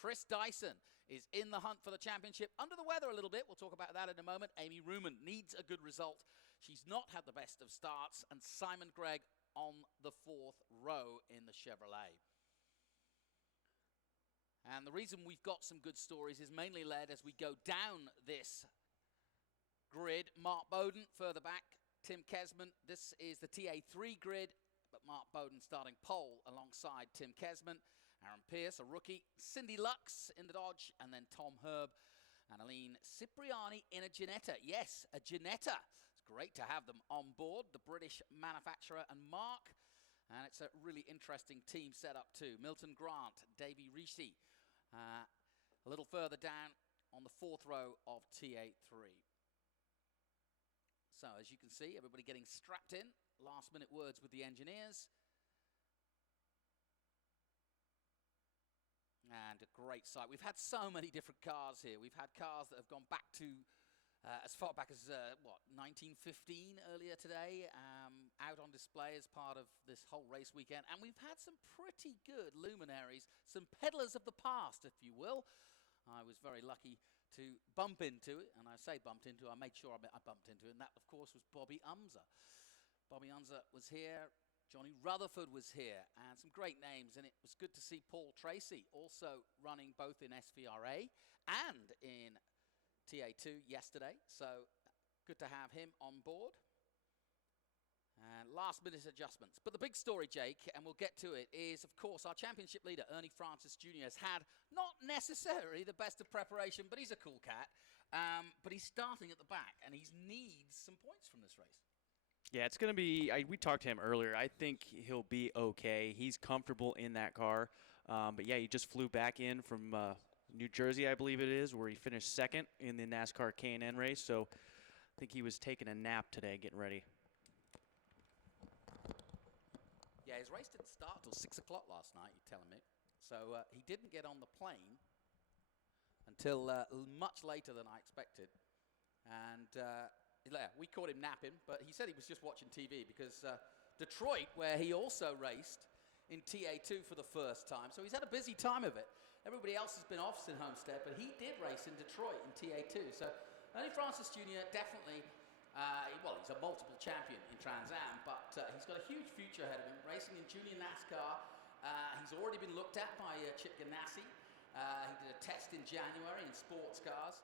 Chris Dyson is in the hunt for the championship. Under the weather a little bit. We'll talk about that in a moment. Amy Ruman needs a good result. She's not had the best of starts. And Simon Gregg on the 4th row in the Chevrolet. And the reason we've got some good stories is mainly led as we go down this grid. Mark Bowden further back. Tim Kesman. This is the TA3 grid. But Mark Bowden starting pole alongside Tim Kesman. Aaron Pierce, a rookie. Cindy Lux in the Dodge. And then Tom Herb and Aline Cipriani in a Ginetta. Yes, a Ginetta. It's great to have them on board. The British manufacturer and Mark. And it's a really interesting team setup too. Milton Grant, Davey Ricci. A little further down on the 4th row of TA3. So as you can see, everybody getting strapped in. Last minute words with the engineers. And a great sight. We've had so many different cars here. We've had cars that have gone back to as far back as, 1915 earlier today, out on display as part of this whole race weekend. And we've had some pretty good luminaries, some peddlers of the past, if you will. I was very lucky to bump into it, and I say bumped into, I made sure I bumped into it, and that, of course, was Bobby Unser. Bobby Unser was here, Johnny Rutherford was here, and some great names, and it was good to see Paul Tracy also running both in SVRA and in TA2 yesterday, so good to have him on board. And last minute adjustments. But the big story, Jake, and we'll get to it, is, of course, our championship leader, Ernie Francis Jr., has had not necessarily the best of preparation, but he's a cool cat. But he's starting at the back, and he needs some points from this race. Yeah, it's going to be we talked to him earlier. I think he'll be okay. He's comfortable in that car. But, yeah, he just flew back in from New Jersey, I believe it is, where he finished second in the NASCAR K&N race. So I think he was taking a nap today getting ready. Yeah, his race didn't start till 6 o'clock last night, you're telling me. So he didn't get on the plane until much later than I expected. And we caught him napping, but he said he was just watching TV because Detroit, where he also raced in TA2 for the first time. So he's had a busy time of it. Everybody else has been off in Homestead, but he did race in Detroit in TA2. So Ernie Francis Jr. definitely... he's a multiple champion in Trans Am, but he's got a huge future ahead of him, racing in junior NASCAR. He's already been looked at by Chip Ganassi. He did a test in January in sports cars.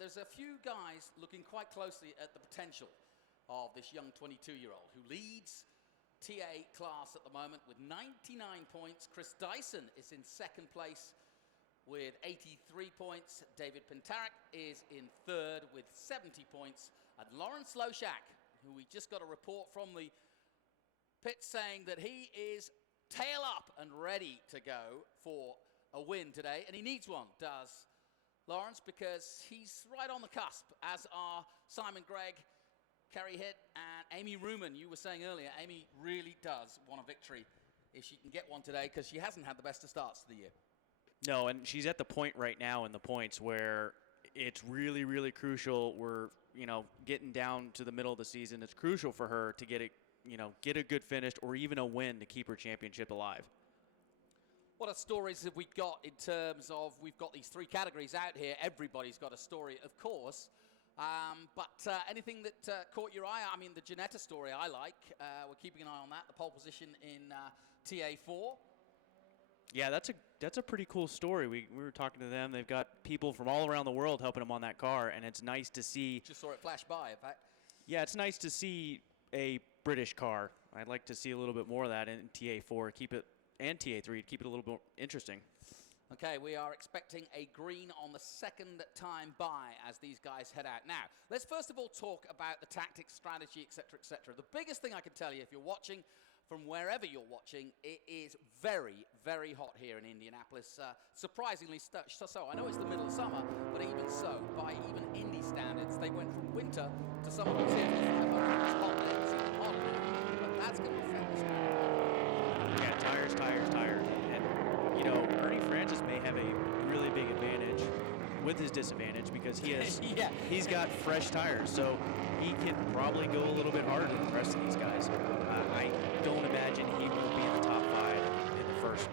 There's a few guys looking quite closely at the potential of this young 22-year-old who leads TA class at the moment with 99 points. Chris Dyson is in second place with 83 points. David Pintarik is in third with 70 points. And Lawrence Loshak, who we just got a report from the pit saying that he is tail up and ready to go for a win today. And he needs one, does Lawrence, because he's right on the cusp, as are Simon Gregg, Kerry Hitt, and Amy Ruman. You were saying earlier, Amy really does want a victory if she can get one today, because she hasn't had the best of starts to the year. No, and she's at the point right now in the points where it's really, really crucial. We're, getting down to the middle of the season. It's crucial for her to get a good finish or even a win to keep her championship alive. What stories have we got in terms of, we've got these three categories out here. Everybody's got a story, of course. But anything that caught your eye? I mean, the Ginetta story I like. We're keeping an eye on that. The pole position in TA4. Yeah, that's a pretty cool story. We were talking to them. They've got people from all around the world helping them on that car, and it's nice to see. Just saw it flash by, in fact. Yeah, it's nice to see a British car. I'd like to see a little bit more of that in TA4, and TA3, keep it a little bit interesting. Okay, we are expecting a green on the second time by as these guys head out. Now, let's first of all talk about the tactics, strategy, etc., etc. The biggest thing I can tell you, if you're watching from wherever you're watching, it is very, very hot here in Indianapolis. Surprisingly so. I know it's the middle of summer, but even so, by even Indy standards, they went from winter to summer. It's hot now, it's even hotter now, but that's going to affect this car. Yeah, tires. And, Ernie Francis may have a really big advantage with his disadvantage because he's got fresh tires, so he can probably go a little bit harder than the rest of these guys. I don't imagine he will be in the top 5 in the first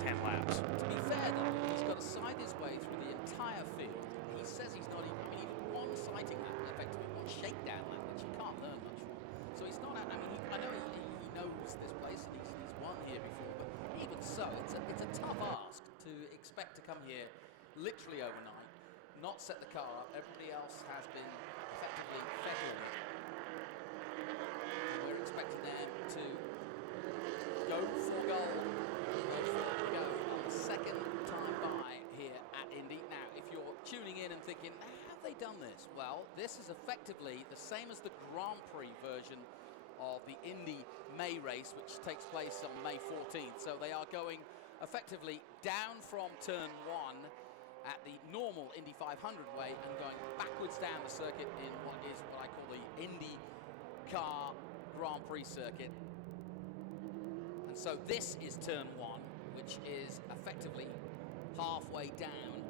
10 laps. To be fair, expect to come here literally overnight, not set the car up. Everybody else has been effectively fettling it. We're expecting them to go for gold. Go on the second time by here at Indy. Now, if you're tuning in and thinking, how have they done this? Well, this is effectively the same as the Grand Prix version of the Indy May race, which takes place on May 14th. So they are going effectively down from turn 1 at the normal Indy 500 way and going backwards down the circuit in what I call the Indy Car Grand Prix circuit. And so this is turn 1, which is effectively halfway down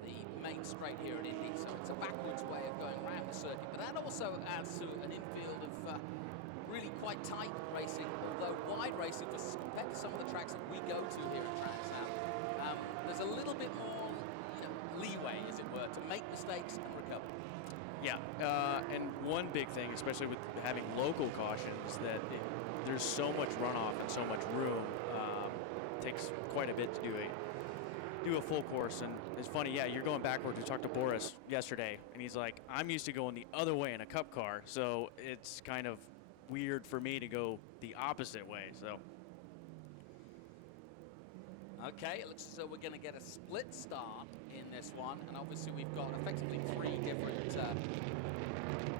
the main straight here at Indy. So it's a backwards way of going around the circuit, but that also adds to an infield of really quite tight racing, although wide racing compared to some of the tracks that we go to here at Trans Am. There's a little bit more leeway, as it were, to make mistakes and recover. Yeah, and one big thing, especially with having local cautions, that there's so much runoff and so much room. Takes quite a bit to do a full course. And it's funny, yeah, you're going backwards. We talked to Boris yesterday, and he's like, I'm used to going the other way in a cup car, so it's kind of weird for me to go the opposite way. So okay, it looks as though we're going to get a split start in this one, and obviously we've got effectively 3 different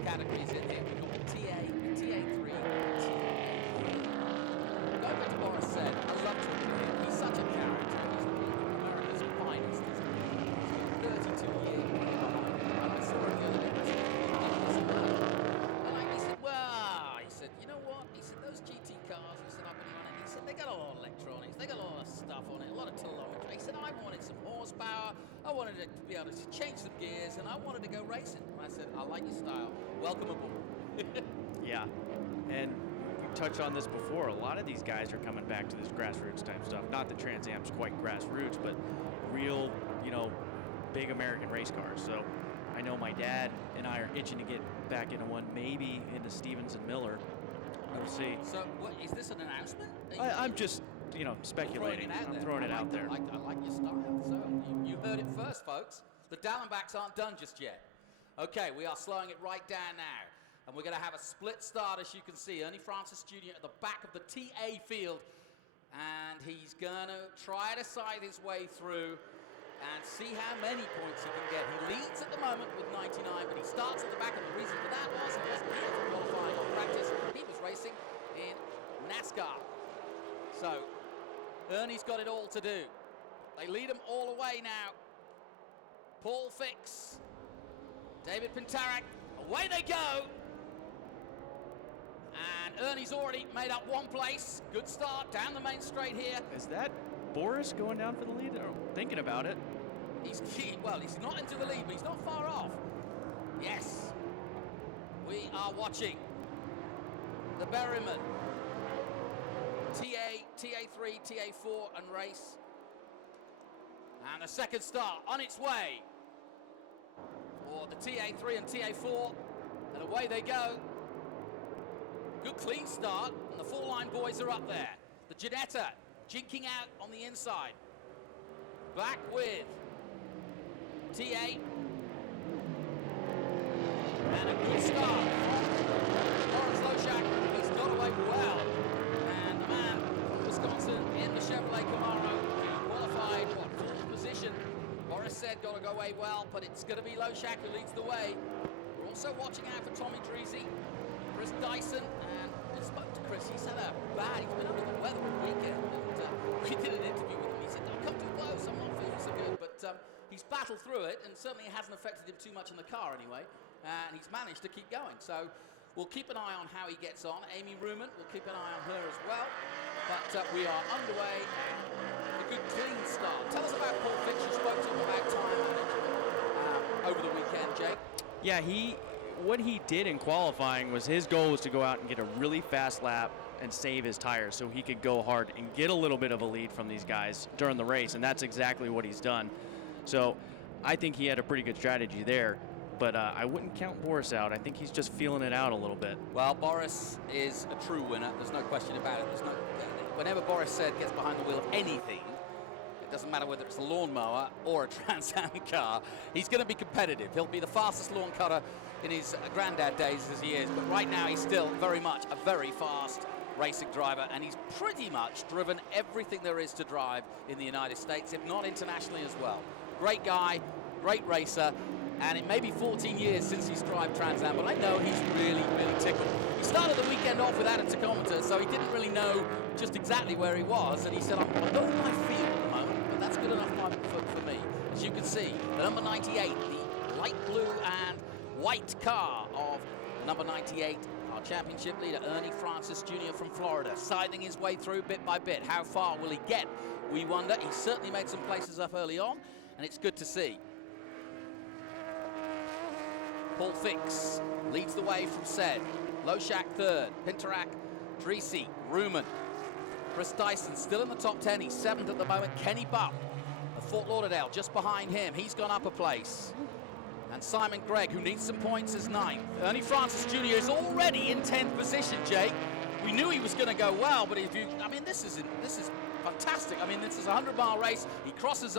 categories in here. We've got TA, TA3, TA. Going back to Boris said, I love talking to him. He's such a character. He's one of America's finest. He's got 32 years behind him, and I saw him the other day. He said, well, he said, you know what? He said, those GT cars, he said, I've been running. He said, they got a lot of electronics, they got a lot of stuff on it, a lot of telemetry. He said, I wanted some horsepower, I wanted to be able to change some gears, and I wanted to go racing. And I said, I like your style. Welcome aboard. yeah, and we touched on this before. A lot of these guys are coming back to this grassroots type stuff. Not that Trans Am's quite grassroots, but real, big American race cars. So I know my dad and I are itching to get back into one, maybe into Stevens and Miller. We'll see. So, what, is this an announcement? I'm just, speculating. I'm throwing it out there. I like your style. So, you heard it first, folks. The Dallenbachs aren't done just yet. Okay, we are slowing it right down now. And we're going to have a split start, as you can see. Ernie Francis Jr. at the back of the TA field. And he's going to try to scythe his way through and see how many points he can get. He leads at the moment with 99, but he starts at the back, and the reason for that was he wasn't here for qualifying on practice. He was racing in NASCAR. So, Ernie's got it all to do. They lead him all away now. Paul Fix, David Pintarak, away they go. And Ernie's already made up one place. Good start down the main straight here. Is that Boris going down for the lead? Or thinking about it. He's not into the lead, but he's not far off. Yes. We are watching the Berryman TA3, TA4 and race. And the second start on its way for the TA3 and TA4. And away they go. Good clean start, and the 4-line boys are up there. The Ginetta jinking out on the inside. Back with TA. And a good start. Lawrence Loshak has got away well. And the man from Wisconsin in the Chevrolet Camaro, who qualified, fourth position. Boris said got to go away well, but it's going to be Loshak who leads the way. We're also watching out for Tommy Dreesy, Chris Dyson, and we spoke to Chris. He's had he's been under the weather all weekend, and we did an interview with him. He said, I've come too close, I'm not feeling so good, but he's battled through it, and certainly it hasn't affected him too much in the car anyway, and he's managed to keep going. So we'll keep an eye on how he gets on. Amy Ruman, we'll keep an eye on her as well, but we are underway, and a good clean start. Tell us about Paul Fitch. You spoke to him about time management over the weekend, Jake. Yeah, what he did in qualifying was his goal was to go out and get a really fast lap and save his tires so he could go hard and get a little bit of a lead from these guys during the race, and that's exactly what he's done. So I think he had a pretty good strategy there, but I wouldn't count Boris out. I think he's just feeling it out a little bit. Well, Boris is a true winner. There's no question about it. Whenever Boris said gets behind the wheel of anything, it doesn't matter whether it's a lawnmower or a Trans Am car. He's going to be competitive. He'll be the fastest lawn cutter in his granddad days as he is, but right now he's still very much a very fast racing driver, and he's pretty much driven everything there is to drive in the United States, if not internationally as well. Great guy, great racer, and it may be 14 years since he's driven Trans Am, but I know he's really, really tickled. He started the weekend off without a tachometer, so he didn't really know just exactly where he was, and he said, I'm over my field at the moment, but that's good enough for me. As you can see, the number 98, the light blue and white car of number 98, our championship leader, Ernie Francis Jr. from Florida, siding his way through bit by bit. How far will he get? We wonder. He certainly made some places up early on, and it's good to see. Paul Fix leads the way from Sed. Loshak third, Pintarak, Dreesy, Ruman. Chris Dyson still in the top 10. He's 7th at the moment. Kenny Bupp of Fort Lauderdale just behind him. He's gone up a place. And Simon Gregg, who needs some points, is 9th. Ernie Francis Jr. is already in 10th position, Jake. We knew he was going to go well, but this is fantastic. I mean, this is a 100-mile race. He crosses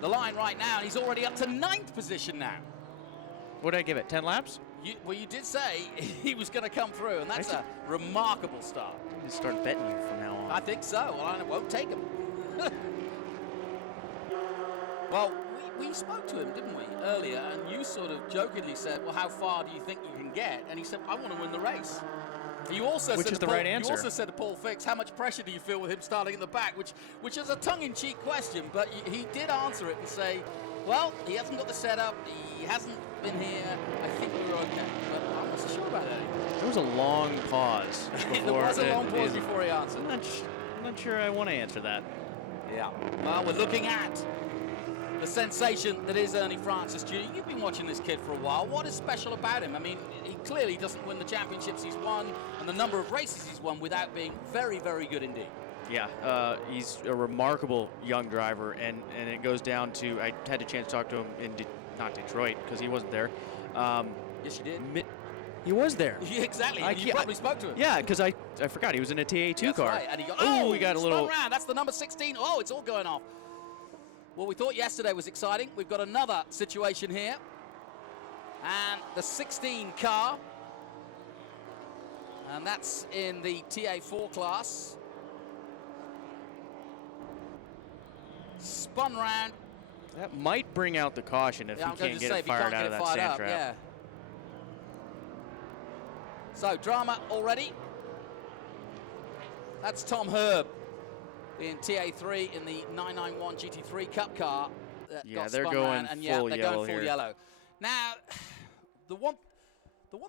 the line right now, and he's already up to 9th position now. What did I give it, 10 laps? You did say he was going to come through, and that's a remarkable start. I just start betting you from now on. I think so. Well, I won't take him. Well, we spoke to him, didn't we, earlier, and you sort of jokingly said, well, how far do you think you can get? And he said, I want to win the race. You also which said is the right answer. You also said to Paul Fix, how much pressure do you feel with him starting in the back? Which is a tongue-in-cheek question, but he did answer it and say, well, he hasn't got the setup, he hasn't been here, I think we were okay. But I'm not so sure about that. There was a long pause before. There was a long pause before he answered. I'm not sure I want to answer that. Yeah. Well, we're looking at the sensation that is Ernie Francis Jr. You've been watching this kid for a while. What is special about him? I mean, he clearly doesn't win the championships he's won and the number of races he's won without being very, very good indeed. Yeah, he's a remarkable young driver, and it goes down to, I had a chance to talk to him in not Detroit because he wasn't there. Yes, you did. He was there. Yeah, exactly. You probably spoke to him. Yeah, because I forgot he was in a TA2 car. Right. And he got, we got a little round. That's the number 16. Oh, it's all going off. Well, we thought yesterday was exciting. We've got another situation here. And the 16 car. And that's in the TA4 class. Spun round. That might bring out the caution if he can't get it fired out of that sand trap. Yeah. So, drama already. That's Tom Herb in TA3 in the 991 GT3 Cup car. Yeah, they're going full yellow. Now, the one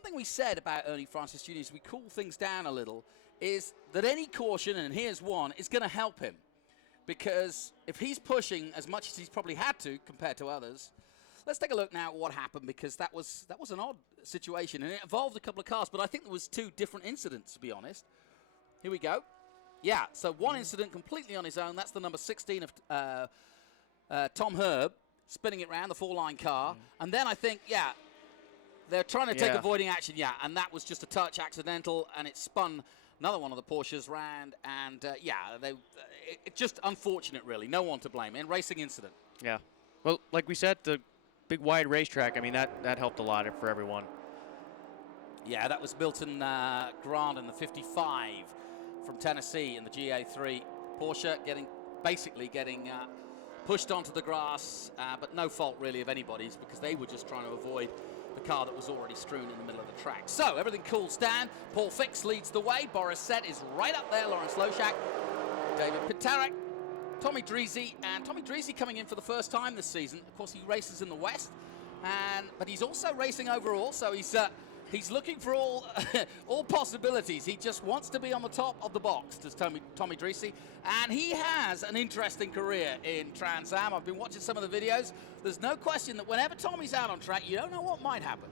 thing we said about Ernie Francis Jr. is we cool things down a little, is that any caution, and here's one, is going to help him. Because if he's pushing as much as he's probably had to compared to others, let's take a look now at what happened, because that was an odd situation, and it involved a couple of cars, but I think there was 2 different incidents, to be honest. Here we go. Yeah, so one incident completely on his own. That's the number 16 of Tom Herb, spinning it round, the 4-line car. And then I think, they're trying to take avoiding action, and that was just a touch accidental, and it spun another one of the Porsches round, and it's just unfortunate, really. No one to blame. And racing incident. Yeah. Well, like we said, the big wide racetrack, I mean, that helped a lot for everyone. Yeah, that was Milton Grant in the 55 from Tennessee in the GA3. Porsche basically getting pushed onto the grass, but no fault really of anybody's, because they were just trying to avoid the car that was already strewn in the middle of the track. So everything cools down. Paul Fix leads the way. Boris Sett is right up there. Lawrence Loshak, David Pintarak, Tommy Dreesy, and Tommy Dreesy coming in for the first time this season. Of course, he races in the West, but he's also racing overall, so he's looking for all all possibilities. He just wants to be on the top of the box, does Tommy Dreesy, and he has an interesting career in Trans Am. I've been watching some of the videos. There's no question that whenever Tommy's out on track, you don't know what might happen.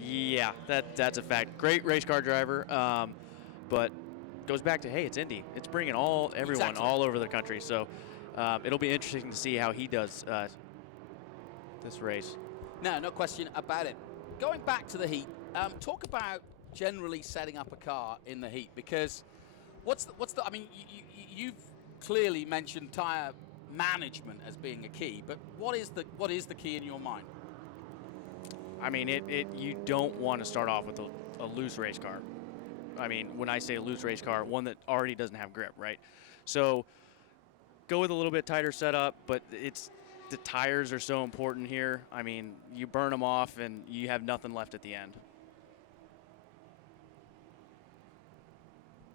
Yeah, that's a fact. Great race car driver, but goes back to, hey, it's Indy. It's bringing everyone all over the country. So it'll be interesting to see how he does this race. No question about it. Going back to the heat, talk about generally setting up a car in the heat, because what's the I mean, you've clearly mentioned tire management as being a key, but what is the key in your mind? I mean, you don't want to start off with a loose race car. I mean, when I say a loose race car, one that already doesn't have grip, right? So go with a little bit tighter setup, but the tires are so important here. I mean, you burn them off and you have nothing left at the end.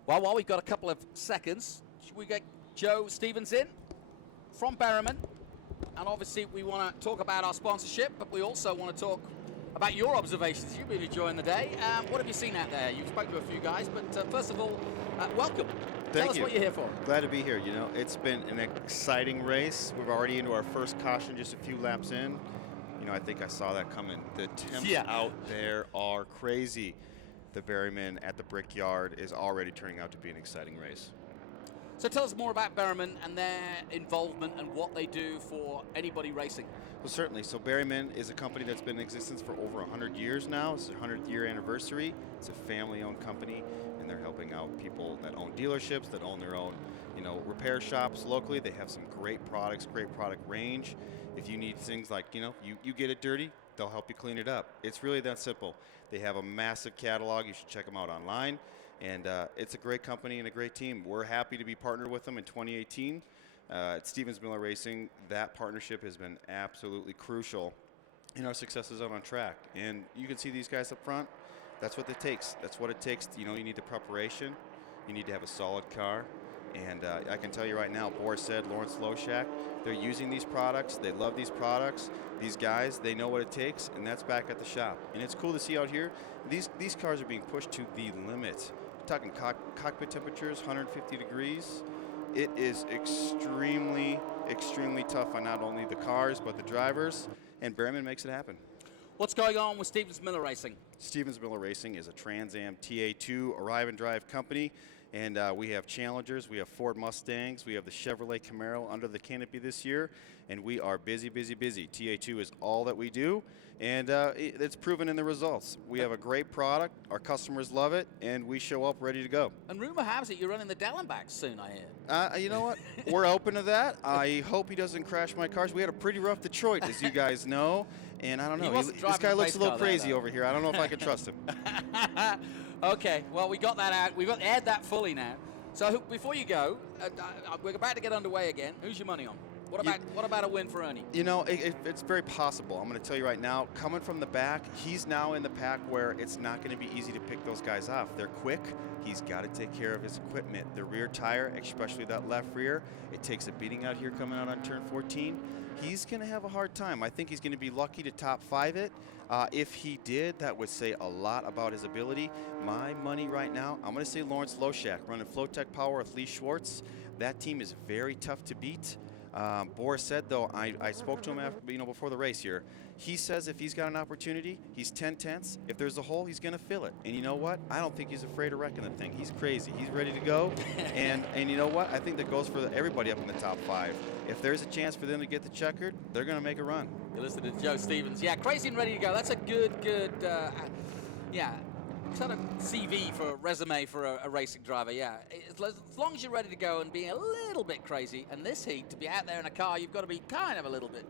Well, while we've got a couple of seconds, should we get Joe Stevens in from Berryman? And obviously we want to talk about our sponsorship, but we also want to talk about your observations. You've been enjoying the day. What have you seen out there? You've spoken to a few guys, but first of all, welcome. Tell us what you're here for. Glad to be here. You know, it's been an exciting race. We're already into our first caution, just a few laps in. You know, I think I saw that coming. The temps out there are crazy. The Berryman at the Brickyard is already turning out to be an exciting race. So tell us more about Berryman and their involvement and what they do for anybody racing. Well, certainly. So Berryman is a company that's been in existence for over 100 years now. It's their 100th year anniversary. It's a family-owned company, and they're helping out people that own dealerships, that own their own, you know, repair shops locally. They have some great products, great product range. If you need things like, you know, you get it dirty, they'll help you clean it up. It's really that simple. They have a massive catalog. You should check them out online. And it's a great company and a great team. We're happy to be partnered with them in 2018. At Stevens Miller Racing, that partnership has been absolutely crucial in our successes out on track. And you can see these guys up front. That's what it takes. That's what it takes. You know, you need the preparation. You need to have a solid car. And I can tell you right now, Boris said, Lawrence Loshak, they're using these products. They love these products. These guys, they know what it takes, and that's back at the shop. And it's cool to see out here, these cars are being pushed to the limit. We're talking cockpit temperatures, 150 degrees. It is extremely, extremely tough on not only the cars, but the drivers, and Berryman makes it happen. What's going on with Stevens Miller Racing? Stevens Miller Racing is a Trans Am TA2 arrive and drive company. And we have Challengers, we have Ford Mustangs, we have the Chevrolet Camaro under the canopy this year, and we are busy, busy, busy. TA2 is all that we do, and it's proven in the results. We have a great product, our customers love it, and we show up ready to go. And rumor has it you're running the Dellenbacks soon, I hear. You know what? We're open to that. I hope he doesn't crash my cars. We had a pretty rough Detroit, as you guys know, and I don't know. This guy looks a little crazy over here. I don't know if I can trust him. Okay, well, we got that out. We've got aired that fully now. So before you go, we're about to get underway again. Who's your money on? What about a win for Ernie? You know, it's very possible. I'm going to tell you right now, coming from the back, he's now in the pack where it's not going to be easy to pick those guys off. They're quick. He's got to take care of his equipment. The rear tire, especially that left rear, it takes a beating out here coming out on turn 14. He's going to have a hard time. I think he's going to be lucky to top 5 it. If he did, that would say a lot about his ability. My money right now, I'm going to say Lawrence Loshak, running Flowtech Power with Lee Schwartz. That team is very tough to beat. Boris said, though, I spoke to him after, before the race here. He says if he's got an opportunity, he's 10/10. If there's a hole, he's going to fill it. And you know what? I don't think he's afraid of wrecking the thing. He's crazy. He's ready to go. and you know what? I think that goes for everybody up in the top 5. If there's a chance for them to get the checkered, they're going to make a run. You're listening to Joe Stevens. Yeah, crazy and ready to go. That's a good, sort of CV for a resume for a racing driver, yeah. As long as you're ready to go and being a little bit crazy, and this heat, to be out there in a car, you've got to be kind of a little bit.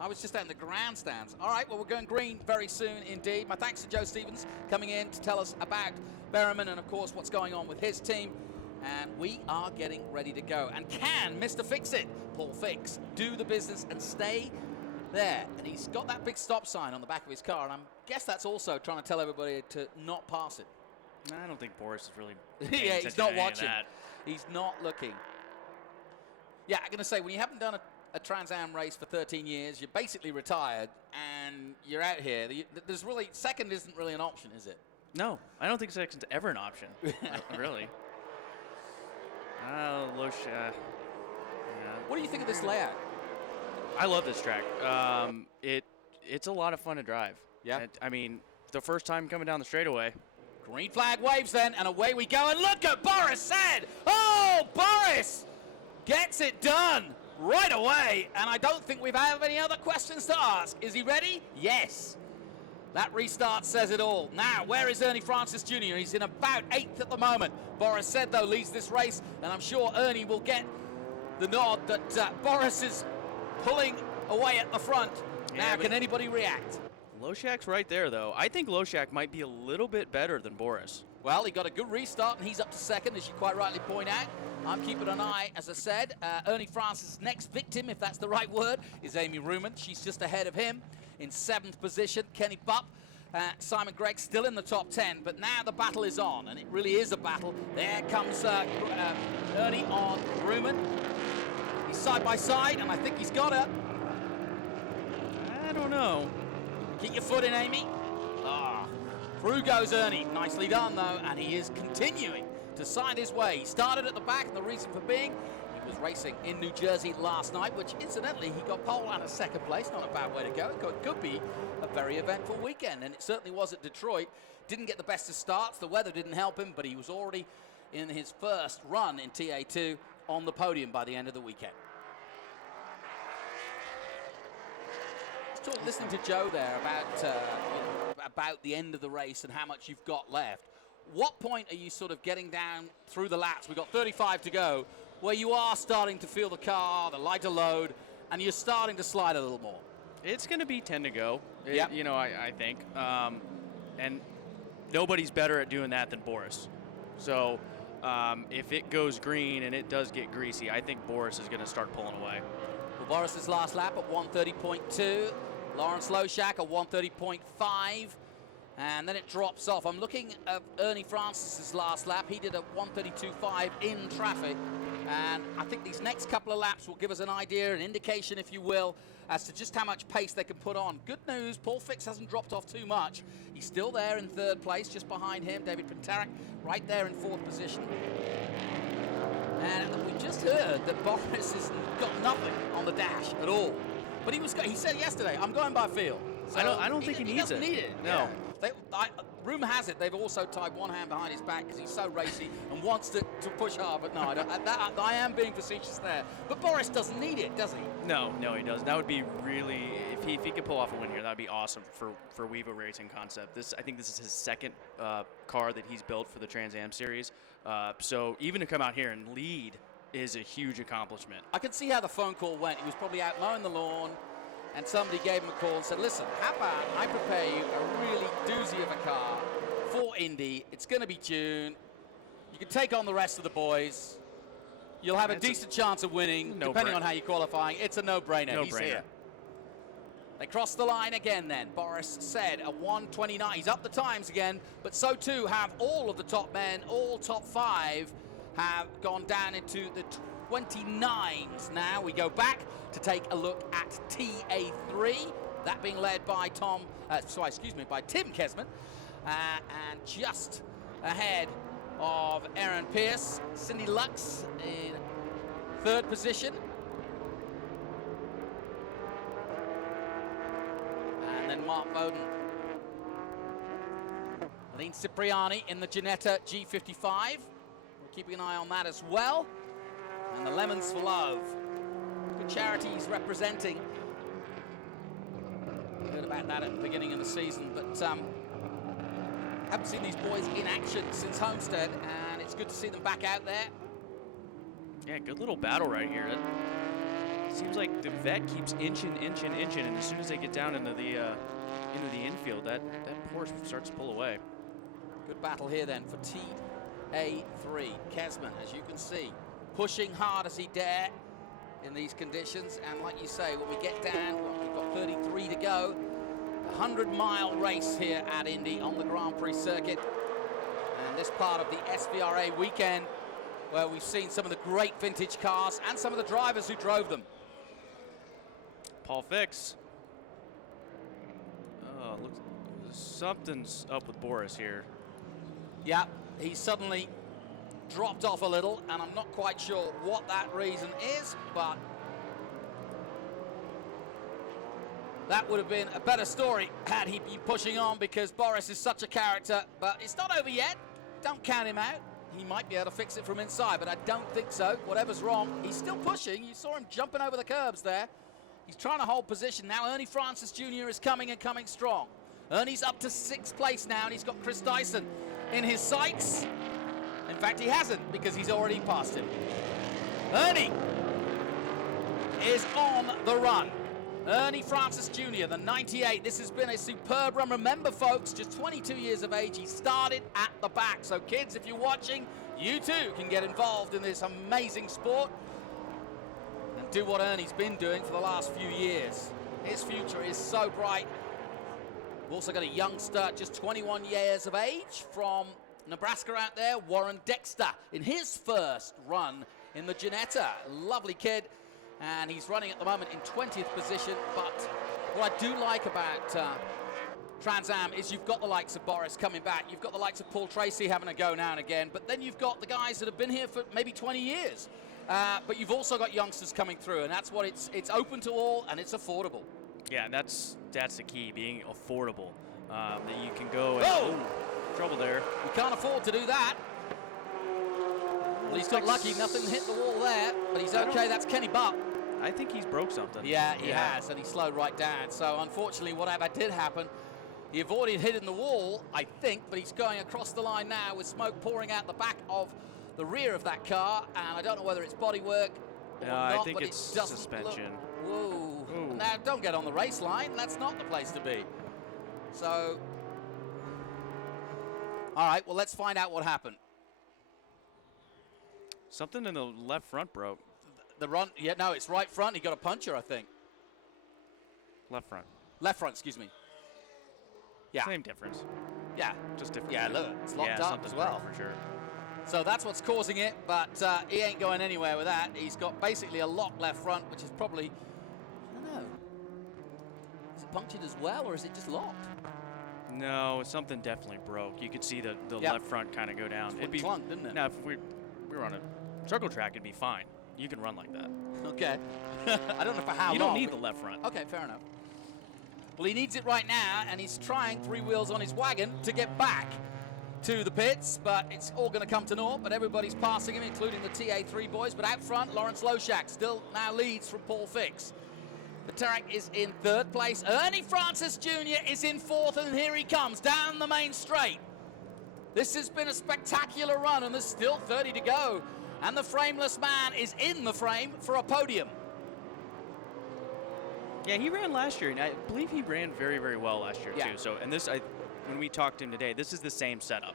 I was just out in the grandstands. All right, well, we're going green very soon indeed. My thanks to Joe Stevens coming in to tell us about Berryman and, of course, what's going on with his team. And we are getting ready to go. And can Mr. Fix-It, Paul Fix, do the business and stay there? And he's got that big stop sign on the back of his car, and I guess that's also trying to tell everybody to not pass it. I don't think Boris is really yeah, he's not watching. He's not looking. Yeah, I'm going to say, when you haven't done a Trans Am race for 13 years, you're basically retired, and you're out here. Second isn't really an option, is it? No, I don't think second's ever an option, really. Loshak. What do you think of this layout? I love this track. It's a lot of fun to drive. Yeah. I mean, the first time coming down the straightaway. Green flag waves then, and away we go. And look at Boris said. Oh, Boris gets it done right away. And I don't think we've had any other questions to ask. Is he ready? Yes. That restart says it all. Now, where is Ernie Francis Jr.? He's in about 8th at the moment. Boris said, though, leads this race, and I'm sure Ernie will get the nod that Boris is pulling away at the front. Yeah, Now, but can anybody react? Loshak's right there, though. I think Loshak might be a little bit better than Boris. Well, he got a good restart, and he's up to second, as you quite rightly point out. I'm keeping an eye, as I said. Ernie Francis' next victim, if that's the right word, is Amy Ruman. She's just ahead of him in 7th position. Kenny Bupp, Simon Gregg still in the top 10, but now the battle is on, and it really is a battle. There comes Ernie on Ruman. He's side by side, and I think he's got her. I don't know. Keep your foot in, Amy. Through goes Ernie. Nicely done, though, and he is continuing to sign his way. He started at the back, and the reason for being, he was racing in New Jersey last night, which, incidentally, he got pole and a second place. Not a bad way to go. It could be a very eventful weekend, and it certainly was at Detroit. Didn't get the best of starts. The weather didn't help him, but he was already in his first run in TA2 on the podium by the end of the weekend. Listening to Joe there about the end of the race and how much you've got left. What point are you sort of getting down through the laps? We've got 35 to go, where you are starting to feel the car, the lighter load, and you're starting to slide a little more. It's going to be 10 to go, Yep. I think. And nobody's better at doing that than Boris. So if it goes green and it does get greasy, I think Boris is going to start pulling away. Well, Boris's last lap at 1:30.2. Lawrence Loshak at 1:30.5. And then it drops off. I'm looking at Ernie Francis's last lap. He did a 1:32.5 in traffic. And I think these next couple of laps will give us an idea, an indication, if you will, as to just how much pace they can put on. Good news, Paul Fix hasn't dropped off too much. He's still there in 3rd place, just behind him. David Pintarak right there in 4th position. And we just heard that Boris has got nothing on the dash at all. But he said yesterday, I'm going by feel. So I don't think he needs doesn't it. need it. No. Yeah. Rumor has it they've also tied one hand behind his back because he's so racy and wants to push hard. But no, I am being facetious there. But Boris doesn't need it, does he? No, he doesn't. That would be really, if he could pull off a win here, that would be awesome for Wevo Racing Concept. I think this is his 2nd car that he's built for the Trans Am Series. So even to come out here and lead is a huge accomplishment. I can see how the phone call went. He was probably out mowing the lawn, and somebody gave him a call and said, listen, how about I prepare you a really doozy of a car for Indy. It's going to be June. You can take on the rest of the boys. You'll have a decent chance of winning, depending on how you're qualifying. It's a no-brainer. He's here. They cross the line again then. Boris said a 1:29. He's up the times again, but so too have all of the top men. All top 5 have gone down into the 29s now. We go back to take a look at TA3, that being led by by Tim Kesman, and just ahead of Aaron Pierce, Cindy Lux in 3rd position. And then Mark Bowden. Aline Cipriani in the Ginetta G55. We're keeping an eye on that as well. And the Lemons for Love. Good charities representing. Heard about that at the beginning of the season, but haven't seen these boys in action since Homestead, and it's good to see them back out there. Yeah, good little battle right here. It seems like the vet keeps inching, and as soon as they get down into the infield, that Porsche starts to pull away. Good battle here then for TA3. Kesman, as you can see, pushing hard as he dare in these conditions, and like you say, when we get down, we've got 33 to go. 100-mile race here at Indy on the Grand Prix circuit, and this part of the SVRA weekend where we've seen some of the great vintage cars and some of the drivers who drove them. Paul Fix. Oh, looks something's up with Boris here. Yeah, he suddenly dropped off a little, and I'm not quite sure what that reason is, but that would have been a better story had he been pushing on, because Boris is such a character. But it's not over yet. Don't count him out. He might be able to fix it from inside, but I don't think so. Whatever's wrong, he's still pushing. You saw him jumping over the curbs there. He's trying to hold position. Now Ernie Francis Jr. is coming and coming strong. Ernie's up to 6th place now, and he's got Chris Dyson in his sights. In fact, he hasn't, because he's already passed him. Ernie is on the run. Ernie Francis Jr., the 98. This has been a superb run. Remember, folks, just 22 years of age. He started at the back. So, kids, if you're watching, you too can get involved in this amazing sport and do what Ernie's been doing for the last few years. His future is so bright. We've also got a youngster, just 21 years of age, from Nebraska out there, Warren Dexter, in his first run in the Ginetta. Lovely kid, and he's running at the moment in 20th position. But what I do like about Trans Am is you've got the likes of Boris coming back. You've got the likes of Paul Tracy having a go now and again. But then you've got the guys that have been here for maybe 20 years. But you've also got youngsters coming through, and that's what it's open to all, and it's affordable. Yeah, that's the key, being affordable. That you can go and trouble there. We can't afford to do that. Well, he's got lucky, nothing hit the wall there, but he's okay. That's Kenny Bupp. I think he's broke something. Yeah, he has, and he slowed right down. So unfortunately, whatever did happen, he avoided hitting the wall, I think, but he's going across the line now with smoke pouring out the back of the rear of that car, and I don't know whether it's bodywork or not, I think but it's it doesn't suspension. Whoa. Ooh. Now, don't get on the race line. That's not the place to be. So, all right, well, let's find out what happened. Something in the left front broke. The run, yeah, no, it's right front. He got a puncher, I think. Left front. Left front, excuse me. Yeah. Same difference. Yeah. Just different. Yeah, look, it's locked up as something well. broke for sure. So that's what's causing it, but he ain't going anywhere with that. He's got basically a locked left front, which is probably, I don't know, is it punctured as well, or is it just locked? No, something definitely broke. You could see the Yep. left front kind of go down. It'd be clunked, didn't it? Now, if we were on a circle track, it'd be fine. You can run like that. Okay. I don't know for how long. You don't need the left front. Okay, fair enough. Well, he needs it right now, and he's trying three wheels on his wagon to get back to the pits, but it's all going to come to naught. But everybody's passing him, including the TA3 boys. But out front, Lawrence Loshak still now leads from Paul Fix. Peterak is in third place. Ernie Francis Jr. is in fourth, and here he comes down the main straight. This has been a spectacular run, and there's still 30 to go. And the frameless man is in the frame for a podium. Yeah, he ran last year, and I believe he ran very, very well last year too. So, and this, when we talked to him today, this is the same setup.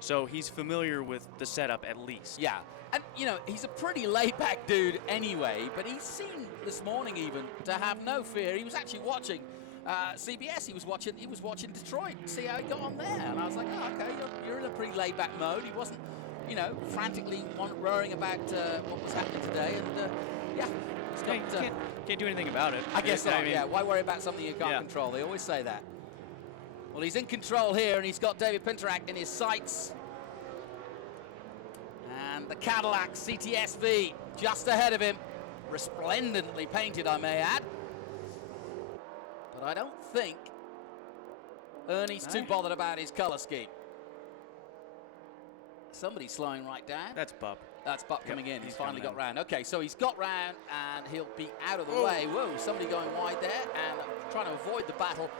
So he's familiar with the setup at least. Yeah, and you know, he's a pretty laid-back dude anyway, but he seemed this morning even to have no fear. He was actually watching CBS. He was watching Detroit, see how he got on there. And I was like, oh, okay, you're in a pretty laid-back mode. He wasn't, you know, frantically worrying about what was happening today. And yeah, he's got, you can't do anything about it. I guess not. I mean, Yeah, why worry about something you can't control? They always say that. Well, he's in control here, and he's got David Pinterak in his sights. And the Cadillac CTS-V just ahead of him, resplendently painted, I may add. But I don't think Ernie's too bothered about his color scheme. Somebody's slowing right down. That's Bupp. That's Bupp coming in. He's finally got coming round. Okay, so he's got round, and he'll be out of the way. Whoa, somebody going wide there, and trying to avoid the battle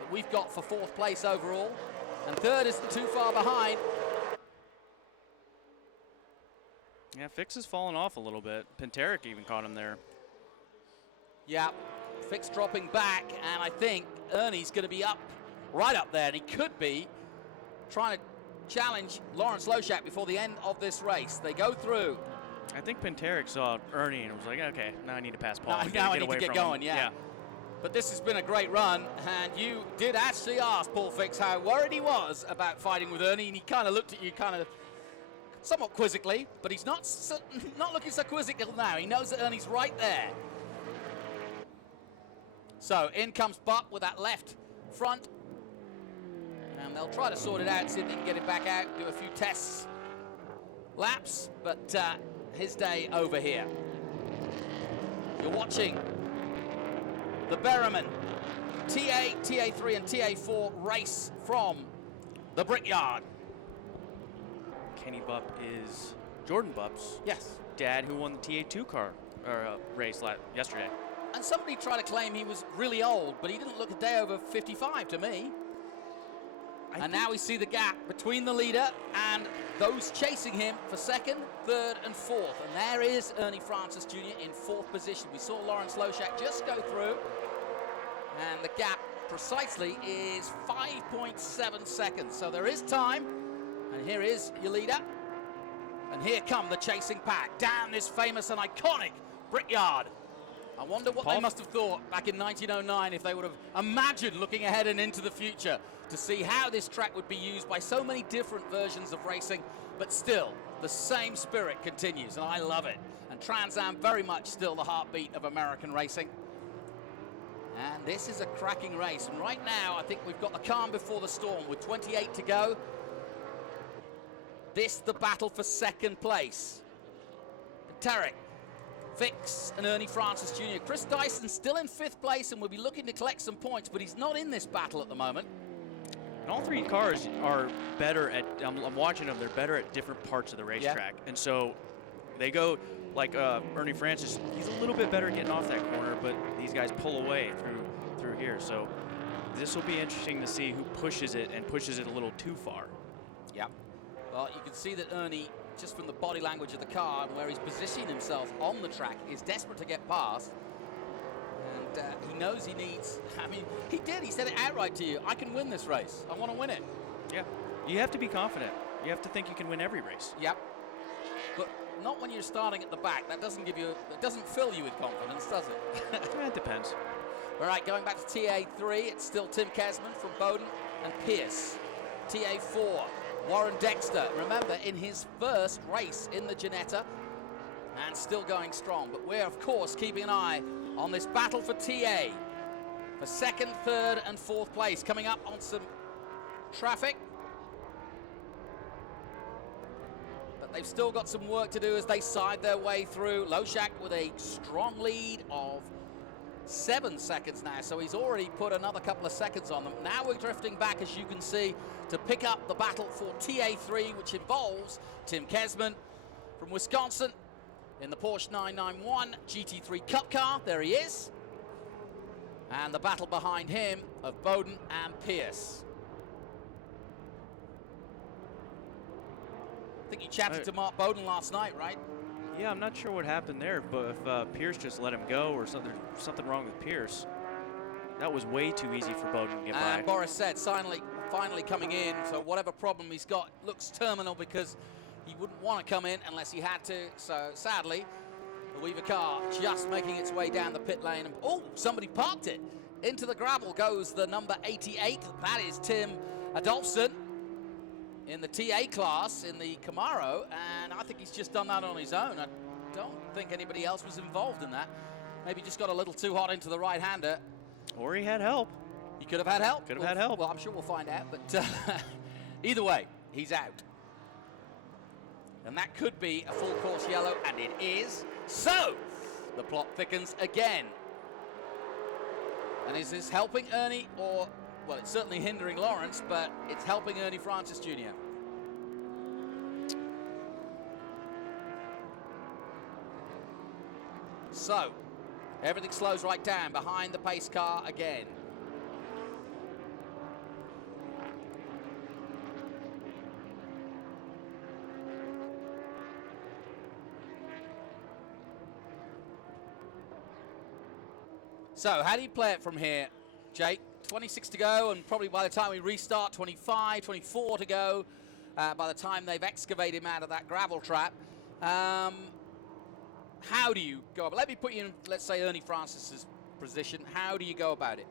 that we've got for fourth place overall. And third is too far behind. Yeah, Fix has fallen off a little bit. Pinterak even caught him there. Yeah, Fix dropping back, and I think Ernie's going to be up, right up there, and he could be trying to challenge Lawrence Loshak before the end of this race. They go through. I think Pinterak saw Ernie and was like, okay, now I need to pass Paul. Now I need to get going, yeah. But this has been a great run, and you did actually ask Paul Fix how worried he was about fighting with Ernie, and he kind of looked at you kind of somewhat quizzically, but he's not looking so quizzical now. He knows that Ernie's right there. So in comes Bupp with that left front, and they'll try to sort it out, see if they can get it back out, do a few tests, laps, but his day over here. You're watching the Berryman TA, TA3 and TA4 race from the Brickyard. Kenny Bupp is Jordan Bupp's dad, who won the TA2 car race yesterday. And somebody tried to claim he was really old, but he didn't look a day over 55 to me. And now we see the gap between the leader and those chasing him for second, third, and fourth. And there is Ernie Francis Jr. in fourth position. We saw Lawrence Loshak just go through, and the gap precisely is 5.7 seconds. So there is time, and here is your leader. And here come the chasing pack down this famous and iconic Brickyard. I wonder what they must have thought back in 1909 if they would have imagined looking ahead and into the future to see how this track would be used by so many different versions of racing, but still, the same spirit continues, and I love it. And Trans Am very much still the heartbeat of American racing. And this is a cracking race, and right now I think we've got the calm before the storm with 28 to go. This the battle for second place. Tarek, Fix, and Ernie Francis Jr. Chris Dyson still in fifth place and will be looking to collect some points, but he's not in this battle at the moment. And all three cars are better at, I'm watching them, they're better at different parts of the racetrack. And so they go, like Ernie Francis, he's a little bit better at getting off that corner, but these guys pull away through here. So this will be interesting to see who pushes it and pushes it a little too far. Yep. Well, you can see that Ernie, just from the body language of the car and where he's positioning himself on the track, is desperate to get past. And he knows he needs, I mean, he did. He said it outright to you. I can win this race. I want to win it. Yeah. You have to be confident. You have to think you can win every race. Yep. But not when you're starting at the back. That doesn't give you, it doesn't fill you with confidence, does it? It depends. All right, going back to TA3, it's still Tim Kesman from Bowden and Pierce. TA4, Warren Dexter, remember, in his first race in the Ginetta, and still going strong. But we're, of course, keeping an eye on this battle for TA for second, third, and fourth place. Coming up on some traffic. But they've still got some work to do as they side their way through. Loshak with a strong lead of 7 seconds now, so he's already put another couple of seconds on them. Now we're drifting back, as you can see, to pick up the battle for TA3, which involves Tim Kesman from Wisconsin in the Porsche 991 GT3 Cup car. There he is. And the battle behind him of Bowden and Pierce. I think you chatted to Mark Bowden last night, right? Yeah, I'm not sure what happened there, but if Pierce just let him go or something wrong with Pierce, that was way too easy for Bowden to get by. And Boris said, finally coming in, so whatever problem he's got looks terminal because he wouldn't want to come in unless he had to. So sadly, the Weaver car just making its way down the pit lane. And, oh, somebody parked it. Into the gravel goes the number 88. That is Tim Adolphson in the TA class in the Camaro, and I think he's just done that on his own. I don't think anybody else was involved in that. Maybe just got a little too hot into the right-hander. Or he had help. He could have had help. Could have had help. Well, I'm sure we'll find out, but either way, he's out. And that could be a full course yellow, and it is. So, the plot thickens again. And is this helping Ernie, or, well, it's certainly hindering Lawrence, but it's helping Ernie Francis Jr. So, everything slows right down behind the pace car again. So, how do you play it from here, Jake? 26 to go, and probably by the time we restart, 25, 24 to go, by the time they've excavated him out of that gravel trap. How do you go about it? Let me put you in, let's say, Ernie Francis's position. How do you go about it?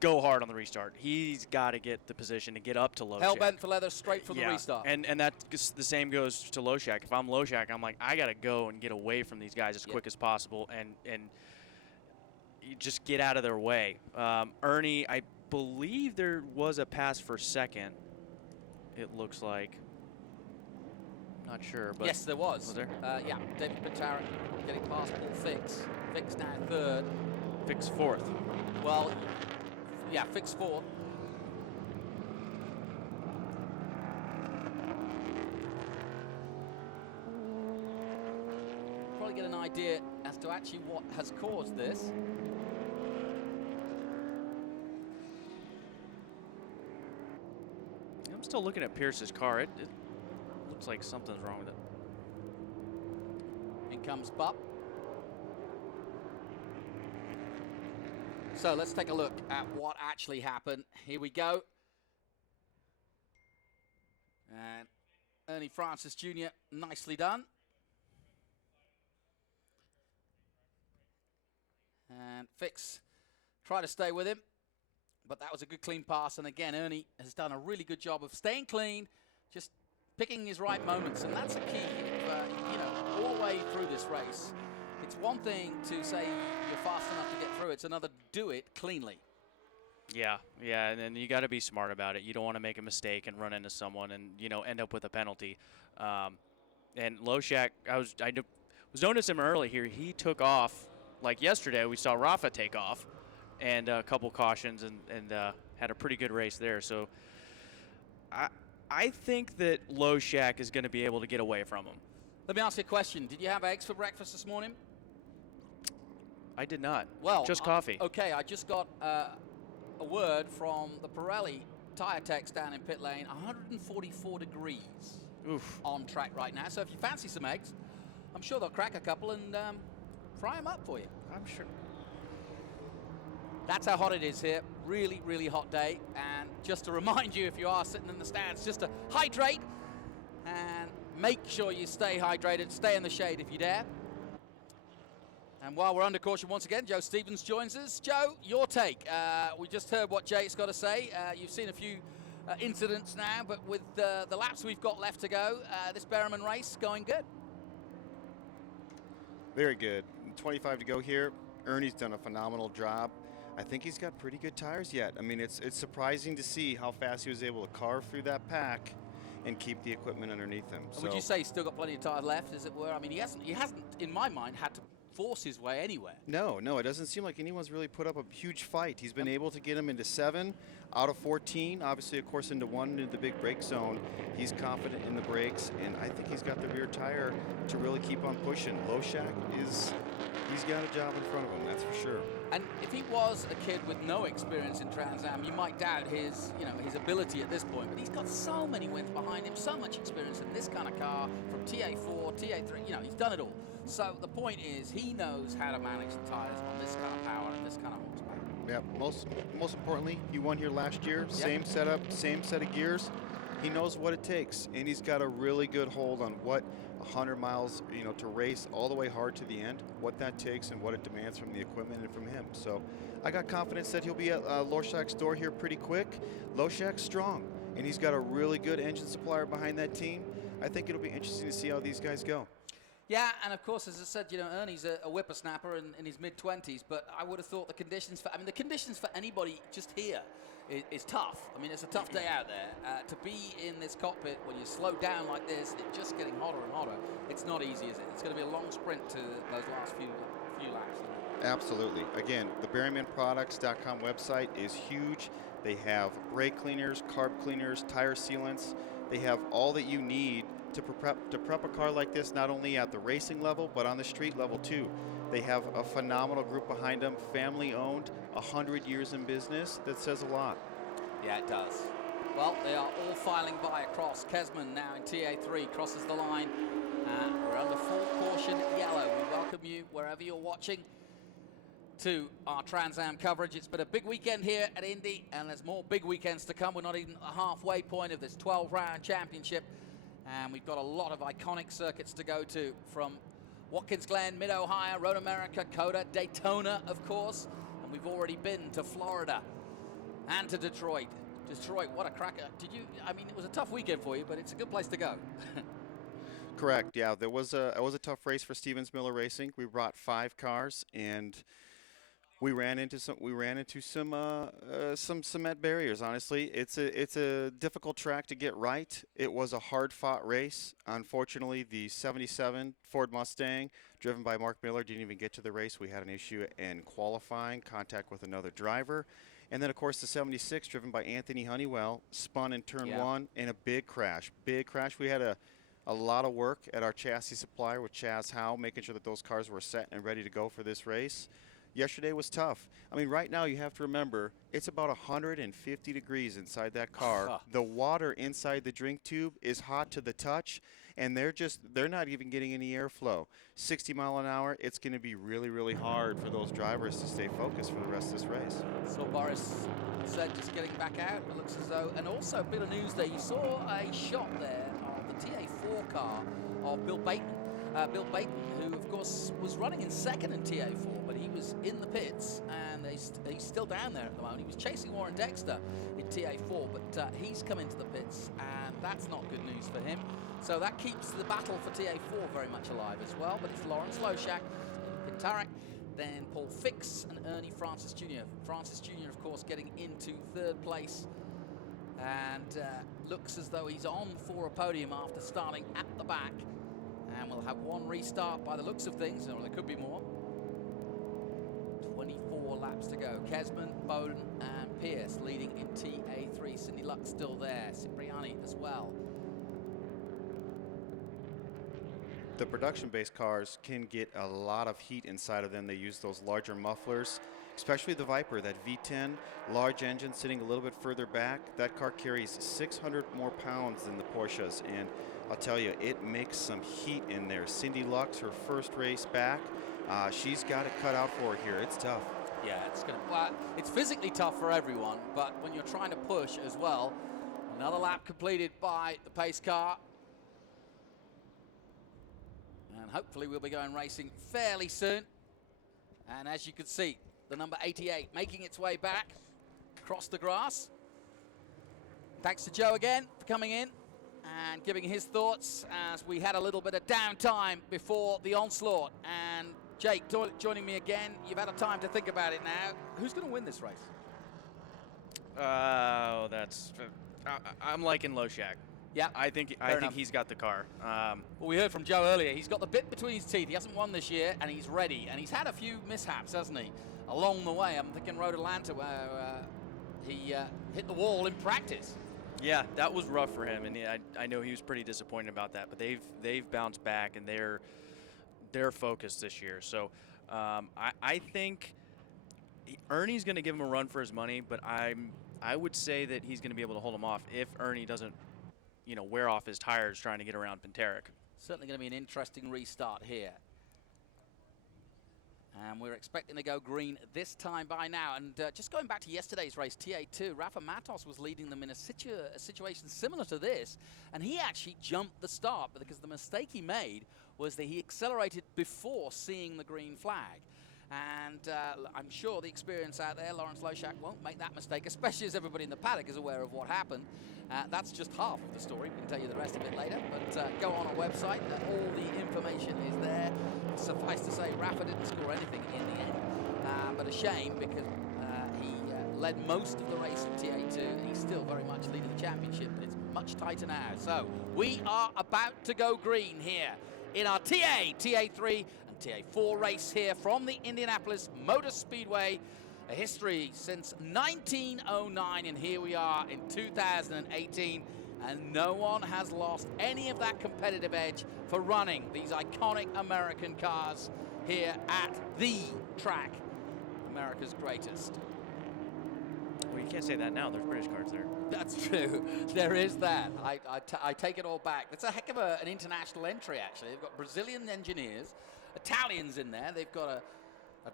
Go hard on the restart. He's got to get the position to get up to Loshak. Hell bent for leather straight from the restart. And that the same goes to Loshak. If I'm Loshak, I'm like, I got to go and get away from these guys as quick as possible and you just get out of their way. Ernie, I believe there was a pass for second, it looks like. Not sure, but yes, there was. Was there? Yeah, David Pitara getting past Paul Fix. Fix now third. Fix fourth. Well, yeah, Fix fourth. Probably get an idea as to actually what has caused this. I'm still looking at Pierce's car. It looks like something's wrong with it. In comes Bupp. So let's take a look at what actually happened. Here we go. And Ernie Francis Jr., nicely done. And Fix try to stay with him, but that was a good clean pass. And again, Ernie has done a really good job of staying clean, just picking his right moments, and that's a key. All the way through this race, it's one thing to say you're fast enough to get through. It's another to do it cleanly. Yeah, and then you got to be smart about it. You don't want to make a mistake and run into someone and end up with a penalty. And Loshak, I was noticing him early here. He took off like yesterday. We saw Rafa take off, and a couple cautions, and had a pretty good race there. So I think that Loshak is going to be able to get away from him. Let me ask you a question. Did you have eggs for breakfast this morning? I did not. Well, just coffee. Okay, I just got a word from the Pirelli tire techs down in pit lane. 144 degrees on track right now. So if you fancy some eggs, I'm sure they'll crack a couple and fry them up for you. I'm sure. That's how hot it is here. Really, really hot day. And just to remind you, if you are sitting in the stands, just to hydrate and make sure you stay hydrated. Stay in the shade if you dare. And while we're under caution once again, Joe Stevens joins us. Joe, your take. We just heard what Jake's got to say. You've seen a few incidents now, but with the laps we've got left to go, this Berryman race going good. Very good. 25 to go here. Ernie's done a phenomenal job. I think he's got pretty good tires yet. I mean, it's surprising to see how fast he was able to carve through that pack and keep the equipment underneath him. Would you say he's still got plenty of tires left, as it were? I mean, he hasn't, in my mind, had to force his way anywhere. No, it doesn't seem like anyone's really put up a huge fight. He's been able to get him into 7 out of 14, obviously, of course, into 1 into the big brake zone. He's confident in the brakes, and I think he's got the rear tire to really keep on pushing. Loshak he's got a job in front of him, that's for sure. And if he was a kid with no experience in Trans Am, you might doubt his ability at this point. But he's got so many wins behind him, so much experience in this kind of car, from TA4, TA3, he's done it all. So the point is, he knows how to manage the tires on this kind of power and this kind of horsepower. Yeah, most importantly, he won here last year. Yep. Same setup, same set of gears. He knows what it takes, and he's got a really good hold on what 100 miles, to race all the way hard to the end, what that takes and what it demands from the equipment and from him. So I got confidence that he'll be at Loshak's door here pretty quick. Loshak's strong, and he's got a really good engine supplier behind that team. I think it'll be interesting to see how these guys go. Yeah, and of course, as I said, Ernie's a whippersnapper in his mid-20s, but I would have thought the conditions for anybody just here is tough. I mean, it's a tough day out there. To be in this cockpit when you slow down like this, it's just getting hotter and hotter. It's not easy, is it? It's going to be a long sprint to those last few laps. Absolutely. Again, the BerrymanProducts.com website is huge. They have brake cleaners, carb cleaners, tire sealants. They have all that you need to prep a car like this, not only at the racing level, but on the street level too. They have a phenomenal group behind them, family owned, 100 years in business. That says a lot. Yeah, it does. Well, they are all filing by across. Kesman now in TA3 crosses the line. We're under full caution yellow. We welcome you wherever you're watching to our Trans Am coverage. It's been a big weekend here at Indy, and there's more big weekends to come. We're not even at the halfway point of this 12-round championship, and we've got a lot of iconic circuits to go to, from Watkins Glen, Mid-Ohio, Road America, Coda, Daytona, of course, and we've already been to Florida and to Detroit. Detroit, what a cracker. It was a tough weekend for you, but it's a good place to go. Correct, yeah. It was a tough race for Stevens Miller Racing. We brought 5 cars, and we ran into some cement barriers. Honestly, it's a difficult track to get right. It was a hard-fought race. Unfortunately, the '77 Ford Mustang, driven by Mark Miller, didn't even get to the race. We had an issue in qualifying, contact with another driver, and then of course the '76, driven by Anthony Honeywell, spun in turn 1 in a big crash. We had a lot of work at our chassis supplier with Chaz Howe, making sure that those cars were set and ready to go for this race. Yesterday was tough. I mean, right now you have to remember it's about 150 degrees inside that car. The water inside the drink tube is hot to the touch, and they're not even getting any airflow. 60 mile an hour, it's going to be really, really hard for those drivers to stay focused for the rest of this race. So Boris said just getting back out, it looks as though, and also a bit of news there, you saw a shot there of the TA4 car of Bill Bateman. Bill Bateman, who of course was running in second in TA4, but he was in the pits, and he's still down there at the moment. He was chasing Warren Dexter in TA4, but he's come into the pits, and that's not good news for him. So that keeps the battle for TA4 very much alive as well, but it's Lawrence Loshak, Pintarek, then Paul Fix, and Ernie Francis Jr. Francis Jr., of course, getting into third place, and looks as though he's on for a podium after starting at the back. And we'll have one restart by the looks of things, or there could be more. 24 laps to go. Kesman, Bowden, and Pierce leading in TA3. Cindy Luck still there. Cipriani as well. The production-based cars can get a lot of heat inside of them. They use those larger mufflers, especially the Viper, that V10, large engine sitting a little bit further back. That car carries 600 more pounds than the Porsches, and I'll tell you, it makes some heat in there. Cindy Luck's her first race back. She's got it cut out for her here. It's tough. Yeah, it's physically tough for everyone, but when you're trying to push as well, another lap completed by the pace car. And hopefully we'll be going racing fairly soon. And as you can see, the number 88 making its way back across the grass. Thanks to Joe again for coming in and giving his thoughts as we had a little bit of downtime before the onslaught. And Jake, joining me again, you've had a time to think about it now. Who's going to win this race? I'm liking Loshak. Yeah, I think he's got the car. Well, we heard from Joe earlier. He's got the bit between his teeth. He hasn't won this year, and he's ready. And he's had a few mishaps, hasn't he, along the way? I'm thinking Road Atlanta, where he hit the wall in practice. Yeah, that was rough for him, and I know he was pretty disappointed about that. But they've bounced back, and they're focused this year. So I think Ernie's going to give him a run for his money, but I would say that he's going to be able to hold him off if Ernie doesn't, wear off his tires trying to get around Pintarek. Certainly going to be an interesting restart here. And we're expecting to go green this time by now. And just going back to yesterday's race, TA2, Rafa Matos was leading them in a situation similar to this. And he actually jumped the start because the mistake he made was that he accelerated before seeing the green flag. And I'm sure the experience out there, Lawrence Loshak won't make that mistake, especially as everybody in the paddock is aware of what happened. That's just half of the story. We can tell you the rest of it later. But go on our website. All the information is there. Suffice to say, Rafa didn't score anything in the end. But a shame because he led most of the race in TA2. And he's still very much leading the championship. But it's much tighter now. So we are about to go green here in our TA3 and TA4 race here from the Indianapolis Motor Speedway. A history since 1909, and here we are in 2018, and no one has lost any of that competitive edge for running these iconic American cars here at the track, America's greatest. Well, you can't say that now. There's British cars there. That's true. There is that. I take it all back. It's a heck of an international entry, actually. They've got Brazilian engineers, Italians in there. They've got a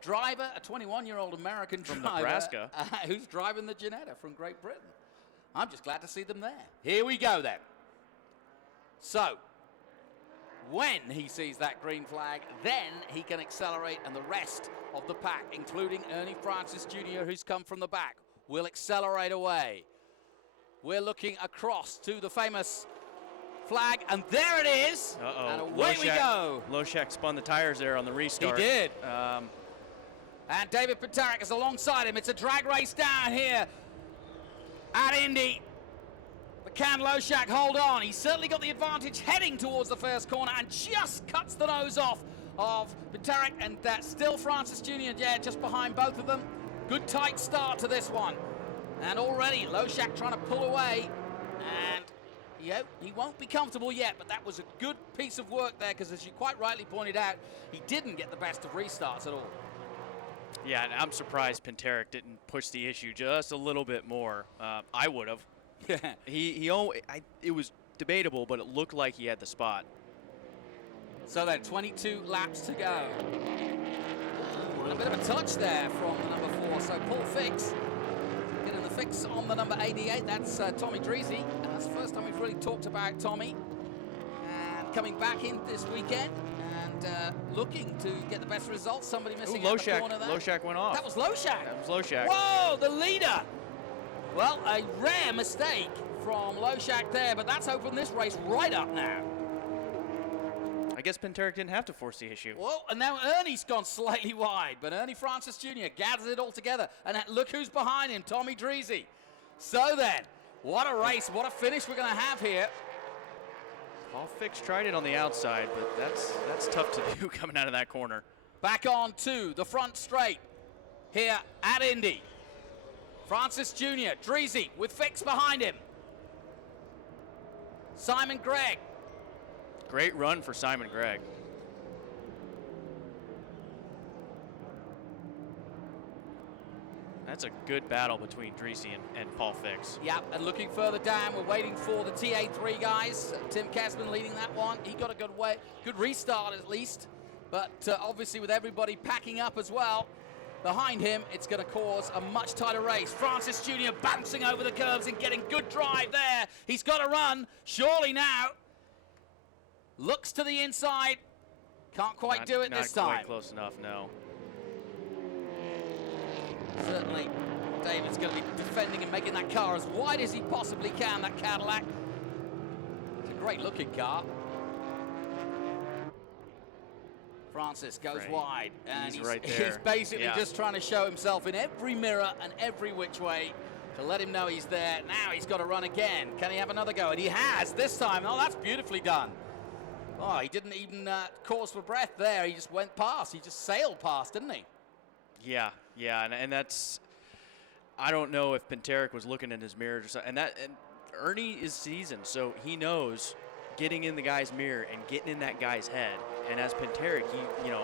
driver, a 21-year-old American from driver, Nebraska, who's driving the Ginetta from Great Britain. I'm just glad to see them there. Here we go then. So, when he sees that green flag, then he can accelerate, and the rest of the pack, including Ernie Francis Jr., who's come from the back, will accelerate away. We're looking across to the famous flag, and there it is. And away we go. Loshak spun the tires there on the restart. He did. And David Pintarek is alongside him. It's a drag race down here at Indy. But can Loshak hold on? He's certainly got the advantage heading towards the first corner and just cuts the nose off of Pintarek. And that's still Francis Jr. just behind both of them. Good tight start to this one. And already Loshak trying to pull away. And he won't be comfortable yet, but that was a good piece of work there because, as you quite rightly pointed out, he didn't get the best of restarts at all. Yeah, and I'm surprised Pinteric didn't push the issue just a little bit more. I would have. It was debatable, but it looked like he had the spot. So then, 22 laps to go. Ooh, a bit of a touch there from the number 4. So Paul Fix getting the fix on the number 88. That's Tommy Dreesy. And that's the first time we've really talked about Tommy. And coming back in this weekend and looking to get the best results. Somebody missing out the corner there. Loshak went off. That was Loshak. That was Loshak. Whoa, the leader. Well, a rare mistake from Loshak there, but that's opened this race right up now. I guess Pinteric didn't have to force the issue. Whoa, and now Ernie's gone slightly wide, but Ernie Francis Jr. gathers it all together, and look who's behind him, Tommy Dreesy. So then, what a race, what a finish we're going to have here. Paul Fix tried it on the outside, but that's tough to do coming out of that corner. Back on to the front straight here at Indy. Francis Jr., Dreesy with Fix behind him. Simon Gregg. Great run for Simon Gregg. That's a good battle between Dreesy and Paul Fix. Yeah, and looking further down, we're waiting for the TA3 guys. Tim Kesman leading that one. He got a good restart at least. But obviously with everybody packing up as well behind him, it's going to cause a much tighter race. Francis Jr. bouncing over the curves and getting good drive there. He's got to run, surely now. Looks to the inside. Can't quite do it this time. Not quite close enough, no. Certainly, David's going to be defending and making that car as wide as he possibly can, that Cadillac. It's a great-looking car. Francis goes wide, and he's right there. He's basically just trying to show himself in every mirror and every which way to let him know he's there. Now he's got to run again. Can he have another go? And he has this time. Oh, that's beautifully done. Oh, he didn't even pause for breath there. He just went past. He just sailed past, didn't he? Yeah, and that's, I don't know if Pinteric was looking in his mirror or something. And Ernie is seasoned, so he knows getting in the guy's mirror and getting in that guy's head. And as Pinteric,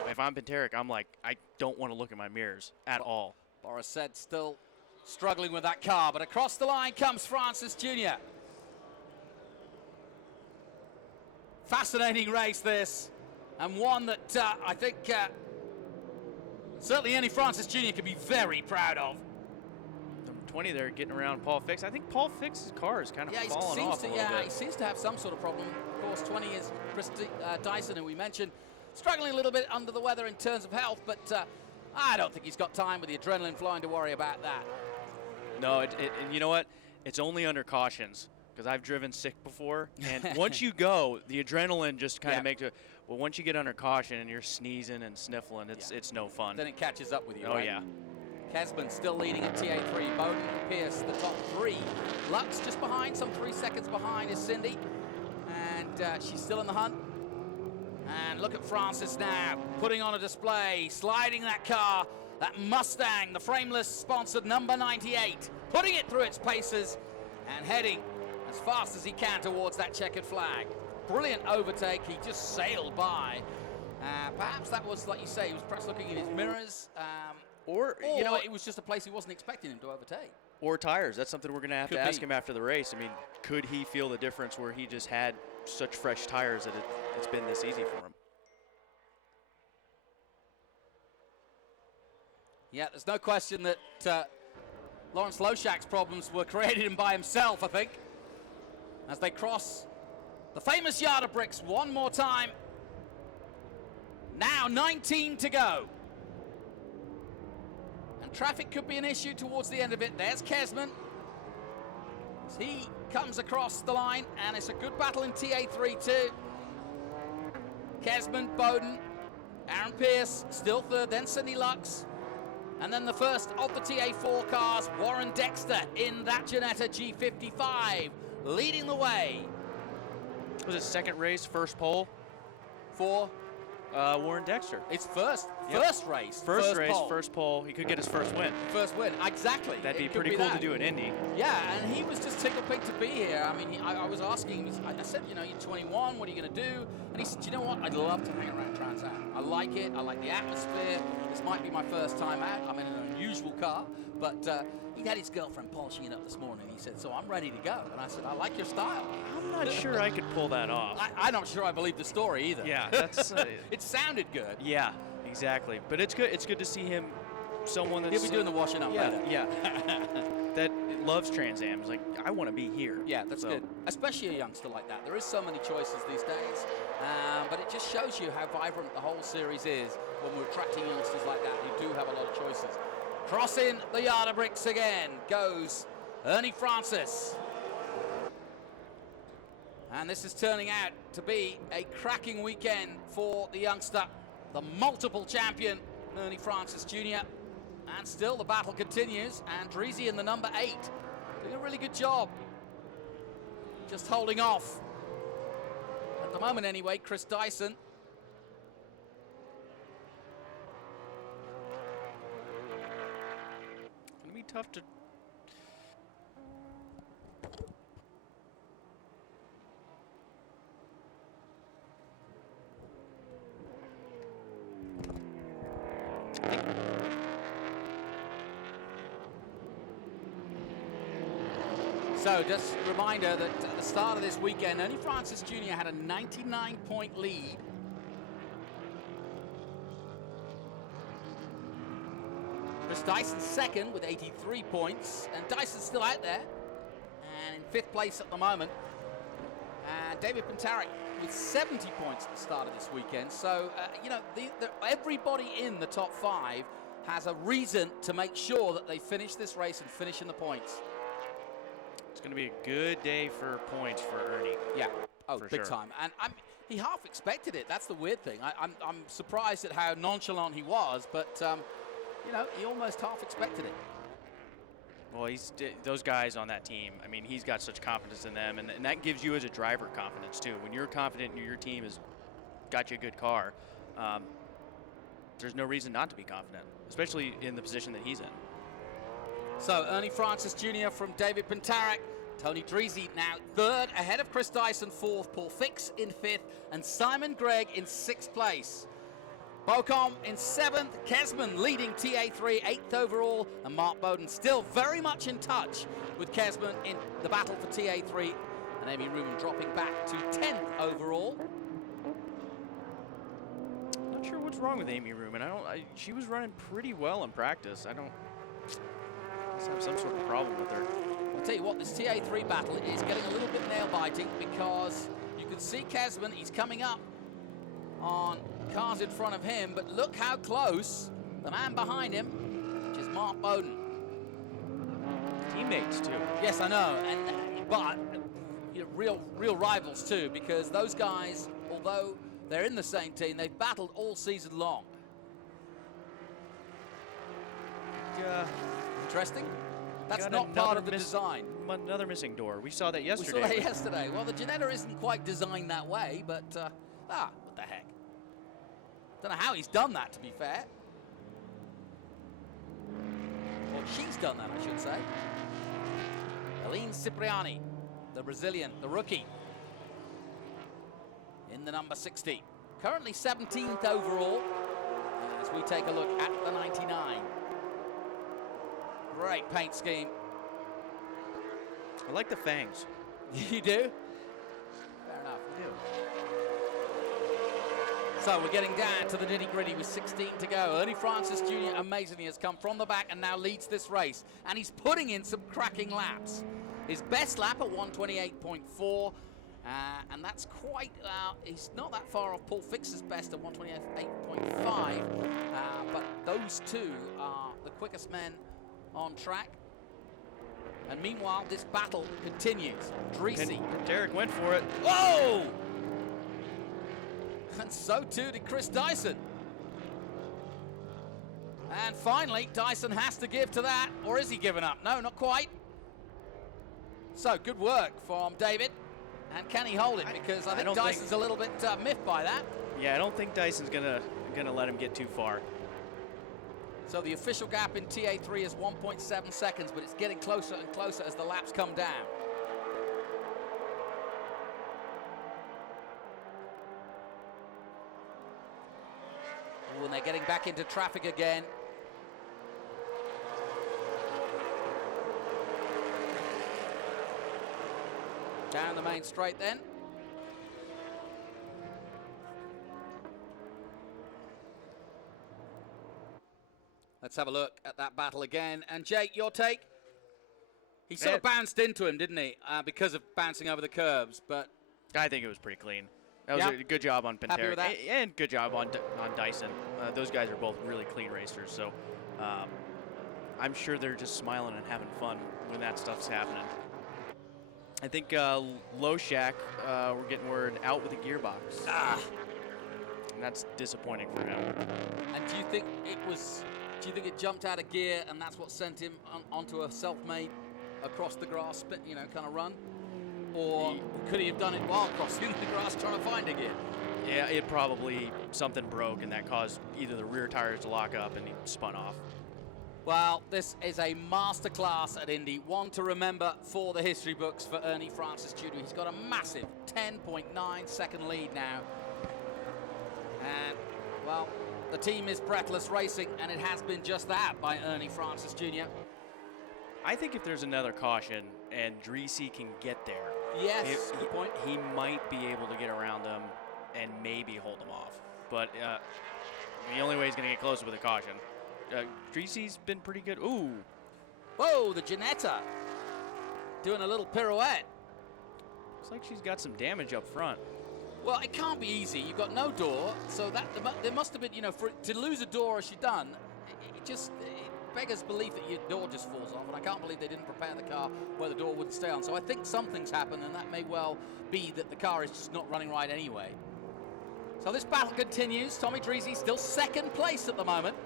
if I'm Pinteric, I'm like, I don't want to look at my mirrors at all. Boris said still struggling with that car, but across the line comes Francis Jr. Fascinating race this, and one that I think certainly Ernie Francis Jr. can be very proud of. Number 20 there getting around Paul Fix. I think Paul Fix's car is kind of falling off a little bit. He seems to have some sort of problem. Of course, 20 is Chris Dyson, who we mentioned, struggling a little bit under the weather in terms of health, but I don't think he's got time with the adrenaline flowing to worry about that. No, and you know what? It's only under cautions. Because I've driven sick before, and once you go, the adrenaline just kind of makes it. Well, once you get under caution and you're sneezing and sniffling, it's no fun. Then it catches up with you. Oh right? yeah. Kesman still leading at TA3. Bowden and Pierce the top 3. Lux just behind, some 3 seconds behind is Cindy, and she's still in the hunt. And look at Francis now, putting on a display, sliding that car, that Mustang, the frameless sponsored number 98, putting it through its paces and heading as fast as he can towards that checkered flag. Brilliant overtake. He just sailed by. Perhaps that was, like you say, he was perhaps looking in his mirrors. Or it was just a place he wasn't expecting him to overtake. Or tires. That's something we're going to have to ask him after the race. I mean, could he feel the difference where he just had such fresh tires that it's been this easy for him? Yeah, there's no question that Lawrence Loshak's problems were created by himself, I think. As they cross the famous yard of bricks one more time. Now 19 to go. And traffic could be an issue towards the end of it. There's Kesman. As he comes across the line, and it's a good battle in TA3 too. Kesman, Bowden, Aaron Pierce, still third, then Cindy Lux. And then the first of the TA4 cars, Warren Dexter in that Ginetta G55. Leading the way. Was it second race, first pole? For Warren Dexter. It's first First race. First race, pole. first pole. He could get his first win. First win, exactly. That'd be It could pretty cool that. to do at Indy. Yeah, and he was just tickled pink to be here. I mean, I was asking him, I said, you know, you're 21, what are you going to do? And he said, you know what, I'd love to hang around Trans Am. I like it, I like the atmosphere. This might be my first time out. I'm in an unusual car, but he'd had his girlfriend polishing it up this morning. He said, so I'm ready to go. And I said, I like your style. I'm not sure I could pull that off. I'm not sure I believe the story either. Yeah, that's... It sounded good. Yeah, exactly. But it's good. It's good to see him, someone that's... He'll be doing the washing up later. Yeah, that loves Trans Am. It's like, I want to be here. Yeah, that's good. Especially a youngster like that. There is so many choices these days, but it just shows you how vibrant the whole series is when we're attracting youngsters like that who do have a lot of choices. Crossing the yard of bricks again goes Ernie Francis. And this is turning out to be a cracking weekend for the youngster, the multiple champion, Ernie Francis Jr. And still the battle continues. Andreezy in the number 8, doing a really good job. Just holding off. At the moment anyway, Chris Dyson. Gonna be tough to... So just a reminder that at the start of this weekend, Ernie Francis Jr. had a 99-point lead. Chris Dyson second with 83 points, and Dyson's still out there, and in 5th place at the moment. And David Pintarek with 70 points at the start of this weekend. So, you know, everybody in the top 5 has a reason to make sure that they finish this race and finish in the points. It's going to be a good day for points for Ernie. Yeah. Oh, for big sure. time. And he half expected it. That's the weird thing. I'm surprised at how nonchalant he was, but, you know, he almost half expected it. Well, those guys on that team, I mean, he's got such confidence in them, and that gives you as a driver confidence, too. When you're confident your team has got you a good car, there's no reason not to be confident, especially in the position that he's in. So, Ernie Francis Jr. from David Pintarek. Tony Dreezy now 3rd, ahead of Chris Dyson 4th, Paul Fix in 5th, and Simon Gregg in 6th place. Bocom in 7th, Kesman leading TA3, 8th overall, and Mark Bowden still very much in touch with Kesman in the battle for TA3, and Amy Ruman dropping back to 10th overall. Not sure what's wrong with Amy Ruman. She was running pretty well in practice. I have some sort of problem with her. I'll tell you what, this TA3 battle is getting a little bit nail-biting because you can see Kesman, he's coming up on cars in front of him, but look how close the man behind him, which is Mark Bowden. Teammates, too. Yes, I know, but you know, real rivals, too, because those guys, although they're in the same team, they've battled all season long. Yeah. Interesting. That's not part of the design. Another missing door. We saw that yesterday. We saw that yesterday. Well, the Ginetta isn't quite designed that way, but, what the heck. Don't know how he's done that, to be fair. Or she's done that, I should say. Aline Cipriani, the Brazilian, the rookie, in the number 60. Currently 17th overall, as we take a look at the 99. Great paint scheme. I like the fangs. You do? Fair enough, we do. So we're getting down to the nitty-gritty with 16 to go. Ernie Francis Jr. amazingly has come from the back and now leads this race. And he's putting in some cracking laps. His best lap at 128.4. And that's quite, he's not that far off Paul Fix's best at 128.5. But those two are the quickest men on track. And meanwhile, this battle continues. Dreezy. Derek went for it. Whoa! And so too did Chris Dyson. And finally, Dyson has to give to that. Or is he giving up? No, not quite. So, good work from David. And can he hold it? Because I think Dyson's a little bit miffed by that. Yeah, I don't think Dyson's gonna let him get too far. So the official gap in TA3 is 1.7 seconds, but it's getting closer and closer as the laps come down. Oh, and they're getting back into traffic again. Down the main straight then. Let's have a look at that battle again. And Jake, your take? He sort of bounced into him, didn't he? Because of bouncing over the curbs, but... I think it was pretty clean. That was a good job on Pantera. Happy with that? And good job on Dyson. Those guys are both really clean racers, so I'm sure they're just smiling and having fun when that stuff's happening. I think Low Shack, we're getting word out with a gearbox. And that's disappointing for him. And do you think it jumped out of gear and that's what sent him onto a self-made across the grass, kind of run? Or could he have done it while crossing the grass trying to find a gear? Yeah, it probably, something broke and that caused either the rear tires to lock up and he spun off. Well, this is a masterclass at Indy. One to remember for the history books for Ernie Francis Jr. He's got a massive 10.9 second lead now. And, well, the team is breathless racing, and it has been just that by Ernie Francis Jr. I think if there's another caution and Dreesy can get there, yes, good point. He might be able to get around them and maybe hold them off. But the only way he's going to get closer with a caution. Dreesy's been pretty good. Ooh. Whoa, the Ginetta doing a little pirouette. Looks like she's got some damage up front. Well, it can't be easy. You've got no door, so that there must have been, to lose a door as she done, it beggars belief that your door just falls off, and I can't believe they didn't prepare the car where the door wouldn't stay on. So I think something's happened, and that may well be that the car is just not running right anyway. So this battle continues. Tommy Dreesy still second place at the moment.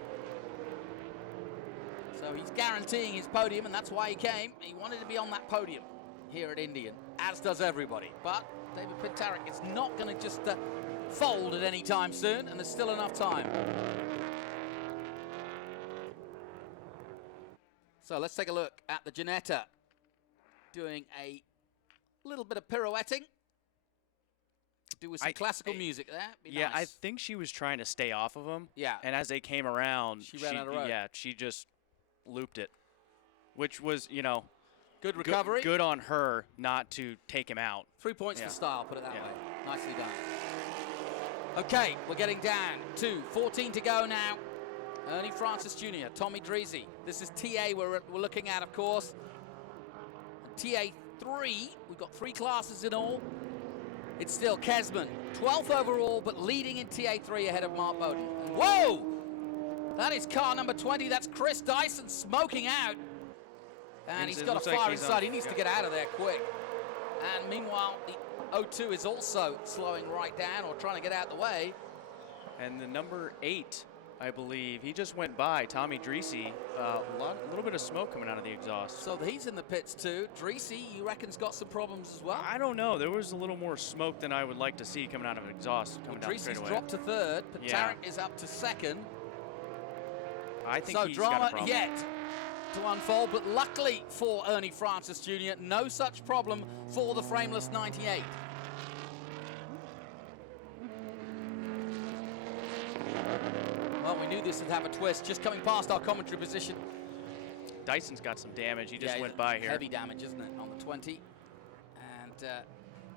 So he's guaranteeing his podium, and that's why he came. He wanted to be on that podium here at Indian, as does everybody. But David Pintarik is not going to just fold at any time soon, and there's still enough time. So let's take a look at the Ginetta doing a little bit of pirouetting. Do with some classical music there. Yeah, nice. I think she was trying to stay off of him. Yeah. And as they came around, she ran out of road. Yeah, she just looped it, which was, good recovery. Good on her not to take him out. 3 points for style, put it that way. Nicely done. Okay, we're getting down to 14 to go now. Ernie Francis Jr., Tommy Dreesy. This is TA we're looking at, of course. TA3, we've got 3 classes in all. It's still Kesman, 12th overall, but leading in TA3 ahead of Mark Bowden. And whoa! That is car number 20. That's Chris Dyson smoking out. And he's got a fire inside. He needs to get out of there quick. And meanwhile, the O2 is also slowing right down or trying to get out of the way. And the number 8, I believe, he just went by, Tommy Dreesy. A little bit of smoke coming out of the exhaust. So he's in the pits too. Dreesy, you reckon's got some problems as well? I don't know. There was a little more smoke than I would like to see coming out of an exhaust. Dreesy's dropped to 3rd. Pintarik is up to 2nd. I think so he's drama got a problem. Yet to unfold, but luckily for Ernie Francis Jr., no such problem for the frameless 98. Well, we knew this would have a twist. Just coming past our commentary position. Dyson's got some damage. He just went by here. Heavy damage, isn't it, on the 20? And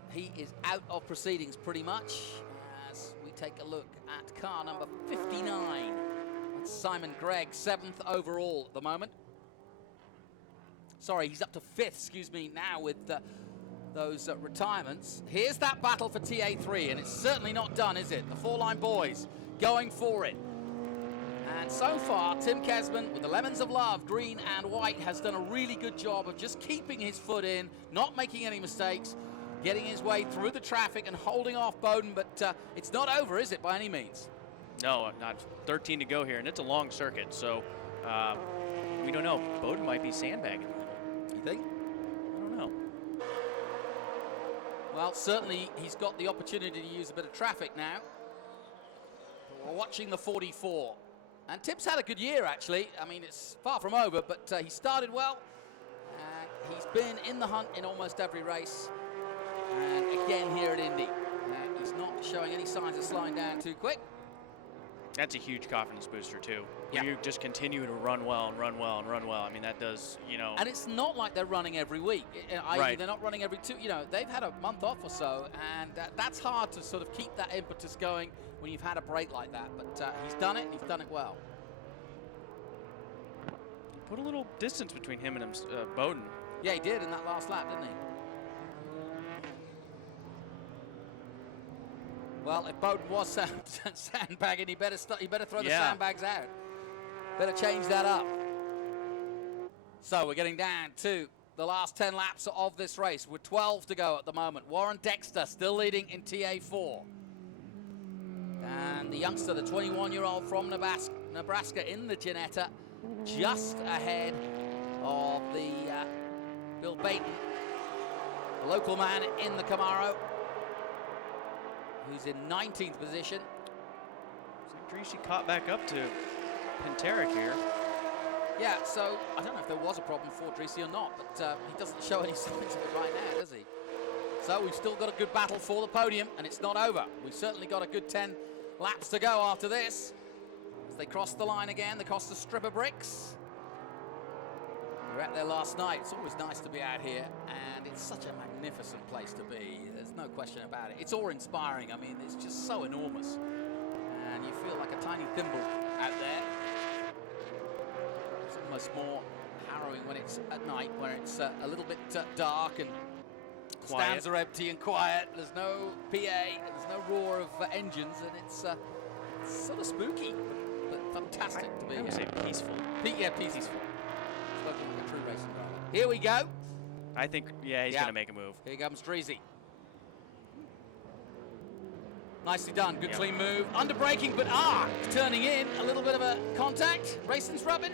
he is out of proceedings pretty much as we take a look at car number 59. That's Simon Gregg, 7th overall at the moment. Sorry, he's up to 5th, excuse me, now with those retirements. Here's that battle for TA3, and it's certainly not done, is it? The 4-line boys going for it. And so far, Tim Kesman, with the lemons of love, green and white, has done a really good job of just keeping his foot in, not making any mistakes, getting his way through the traffic and holding off Bowden, but it's not over, is it, by any means? No, not 13 to go here, and it's a long circuit, so we don't know. Bowden might be sandbagging. You think? I don't know. Well, certainly he's got the opportunity to use a bit of traffic now. We're watching the 44. And Tim's had a good year, actually. I mean, it's far from over, but he started well. He's been in the hunt in almost every race. And again here at Indy. He's not showing any signs of slowing down too quick. That's a huge confidence booster, too. Yeah. You just continue to run well and run well and run well. I mean, that does, you know. And it's not like they're running every week. Right. They're not running every two. You know, they've had a month off or so, and that's hard to sort of keep that impetus going when you've had a break like that. But he's done it, and he's done it well. Put a little distance between him and Bowden. Yeah, he did in that last lap, didn't he? Well, if Bowden was sandbagging, he better throw the sandbags out. Better change that up. So we're getting down to the last 10 laps of this race with 12 to go at the moment. Warren Dexter still leading in TA4. And the youngster, the 21-year-old from Nebraska in the Ginetta, just ahead of the Bill Baton, the local man in the Camaro, who's in 19th position. So Dreesy caught back up to Pinteric here. Yeah, so I don't know if there was a problem for Dreesy or not, but he doesn't show any signs of it right now, does he? So we've still got a good battle for the podium, and it's not over. We've certainly got a good 10 laps to go after this. As they cross the line again, they cross the strip of bricks. We were out there last night. It's always nice to be out here, and it's such a magnificent place to be. There's no question about it. It's awe-inspiring. I mean, it's just so enormous, and you feel like a tiny thimble out there. It's almost more harrowing when it's at night, where it's a little bit dark and Quiet. stands are empty and quiet. There's no PA, there's no roar of engines, and it's sort of spooky, but fantastic to be I would here. say peaceful. Yeah, peaceful. Spoken like a true racing driver. Here we go. I think, he's going to make a move. Here comes Dreesy. Nicely done. Good clean move. Under braking, but turning in. A little bit of a contact. Racing's rubbing.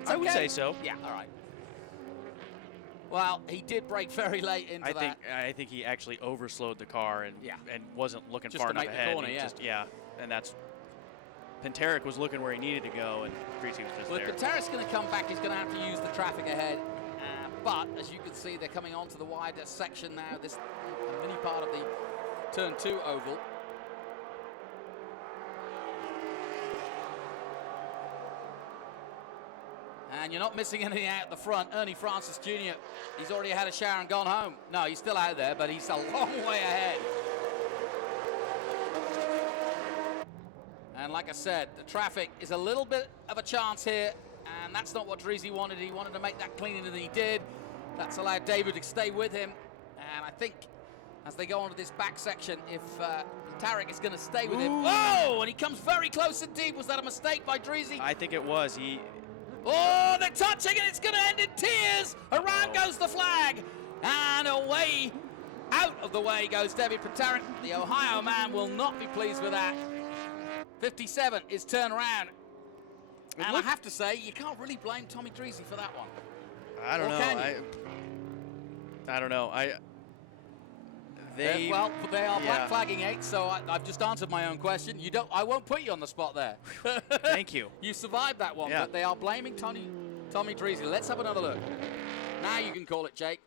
It's I would okay. say so. Yeah, all right. Well, he did brake very late into that. I think he actually overslowed the car and wasn't looking Just far to enough make the ahead. corner, And that's Pinteric was looking where he needed to go, and Dreesy was just Well, there. if Pinteric's going to come back, he's going to have to use the traffic ahead. But as you can see, they're coming onto the wider section now. This mini part of the Turn 2 oval. And you're not missing anything out the front. Ernie Francis Jr., he's already had a shower and gone home. No, he's still out there, but he's a long way ahead. And like I said, the traffic is a little bit of a chance here, and that's not what Dreesy wanted. He wanted to make that cleaner than he did. That's allowed David to stay with him. And I think as they go onto this back section, if Tarek is going to stay with him. Oh, and he comes very close indeed. Was that a mistake by Dreesy? I think it was. Oh, they're touching, and it's going to end in tears. Around goes the flag, and away, out of the way goes David Pinteric. The Ohio man will not be pleased with that. 57 is turned around. And I have to say, you can't really blame Tommy Dreesy for that one. I don't Or know. can you? I don't know. They are black flagging 8, so I've just answered my own question. I won't put you on the spot there. Thank you. You survived that one, but they are blaming Tommy Dreesy. Let's have another look. Now you can call it, Jake.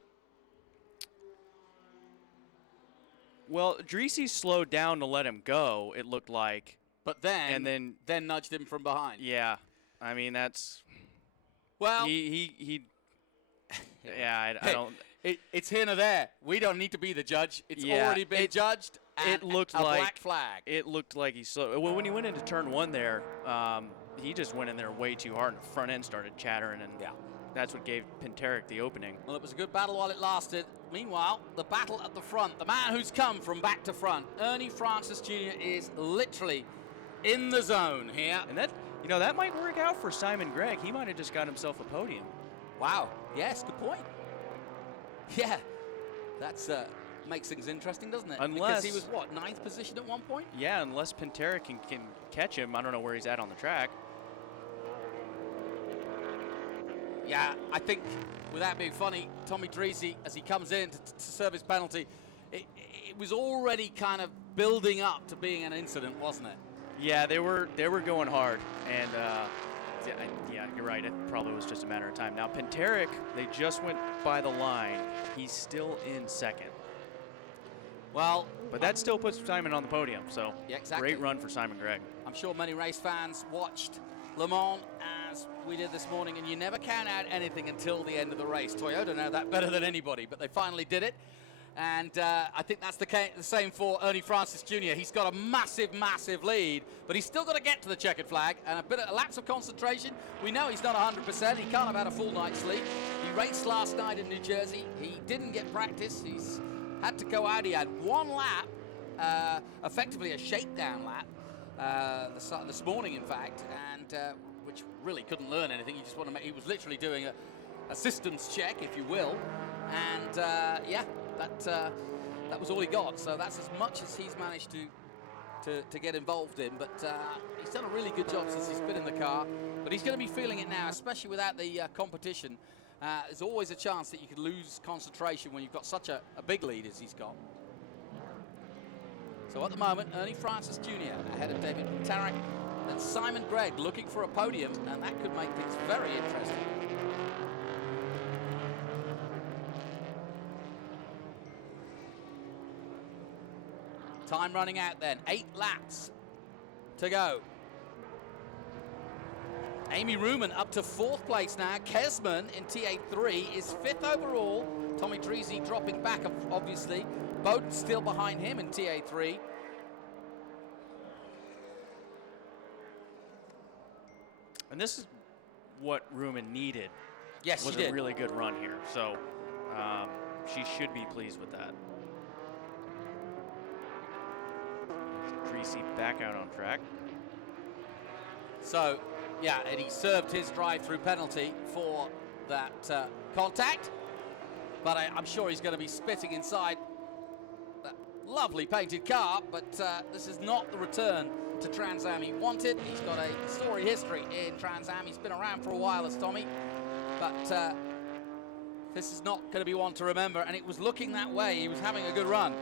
Well, Dreesy slowed down to let him go, it looked like. But then nudged him from behind. Yeah. I mean, that's... Well... He I don't... It's here nor there. We don't need to be the judge. It's already been judged. It looked a like black flag. It looked like he slowed. Well, when he went into turn 1 there, he just went in there way too hard, and the front end started chattering, and that's what gave Pinteric the opening. Well, it was a good battle while it lasted. Meanwhile, the battle at the front, the man who's come from back to front, Ernie Francis Jr. is literally in the zone here. And that might work out for Simon Gregg. He might have just got himself a podium. Wow. Yes, good point. Yeah, that's makes things interesting, doesn't it? Unless because he was what, 9th position at one point? Yeah, unless Pinteric can catch him. I don't know where he's at on the track. Yeah, I think, without being funny, Tommy Dreesy, as he comes in to serve his penalty, it was already kind of building up to being an incident, wasn't it? Yeah, they were going hard, and yeah, you're right. It probably was just a matter of time. Now Pinteric, they just went by the line. He's still in second. Well, But that still puts Simon on the podium, so yeah, exactly. great run for Simon Gregg. I'm sure many race fans watched Le Mans as we did this morning, and you never count out anything until the end of the race. Toyota know that better than anybody, but they finally did it. And I think that's the same for Ernie Francis Jr. He's got a massive, massive lead, but he's still got to get to the checkered flag, and a lapse of concentration. We know he's not 100%. He can't have had a full night's sleep. He raced last night in New Jersey. He didn't get practice. He's had to go out. He had one lap, effectively a shakedown lap, this morning, in fact, and which really couldn't learn anything. He was literally doing a systems check, if you will, and yeah. That was all he got, so that's as much as he's managed to get involved in. But he's done a really good job since he's been in the car. But he's going to be feeling it now, especially without the competition. There's always a chance that you could lose concentration when you've got such a big lead as he's got. So at the moment, Ernie Francis Jr. ahead of David Tarek, then Simon Gregg looking for a podium, and that could make things very interesting. Time running out then, 8 laps to go. Amy Ruman up to 4th place now. Kesman in TA3 is 5th overall. Tommy Dreesy dropping back, obviously. Bowden still behind him in TA3. And this is what Ruman needed. Yes, was she did. A really good run here, so she should be pleased with that. Dreesy back out on track. So, yeah, and he served his drive-through penalty for that contact. But I'm sure he's going to be spitting inside that lovely painted car. But this is not the return to Trans Am he wanted. He's got a storied history in Trans Am. He's been around for a while as Tommy. But this is not going to be one to remember. And it was looking that way. He was having a good run.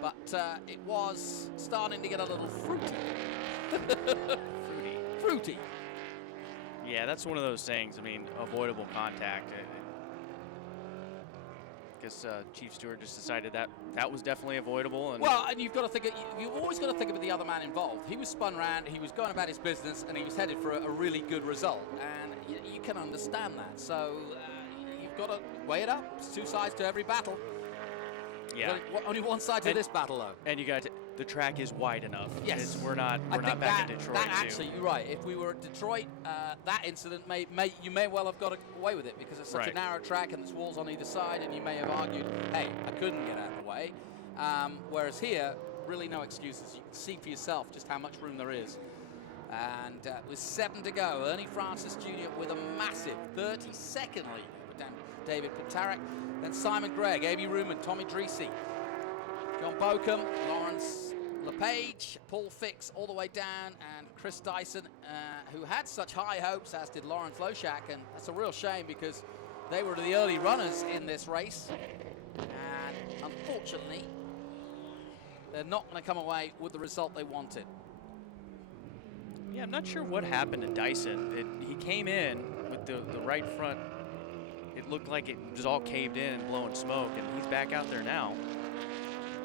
But it was starting to get a little fruity. Fruity. Yeah, that's one of those things. I mean, avoidable contact. I guess Chief Stewart just decided that was definitely avoidable. And well, and you've always got to think of the other man involved. He was spun around, he was going about his business, and he was headed for a really good result. And you can understand that. So you've got to weigh it up. There's 2 sides to every battle. Yeah. Only one side to this battle, though. And you got the track is wide enough. Yes. We're not back in Detroit. That actually, you're right. If we were at Detroit, that incident you may well have got away with it because it's such a narrow track and there's walls on either side, and you may have argued, hey, I couldn't get out of the way. Whereas here, really no excuses. You can see for yourself just how much room there is. And with 7 to go, Ernie Francis Jr. with a massive 32nd lead over David Pinteric. Then Simon Gregg, Amy Ruman, Tommy Dreesy, John Bokum, Lawrence LePage, Paul Fix all the way down, and Chris Dyson, who had such high hopes, as did Lauren Floshak, and that's a real shame because they were the early runners in this race. And unfortunately, they're not going to come away with the result they wanted. Yeah, I'm not sure what happened to Dyson. He came in with the right front. It looked like it was all caved in and blowing smoke, and he's back out there now.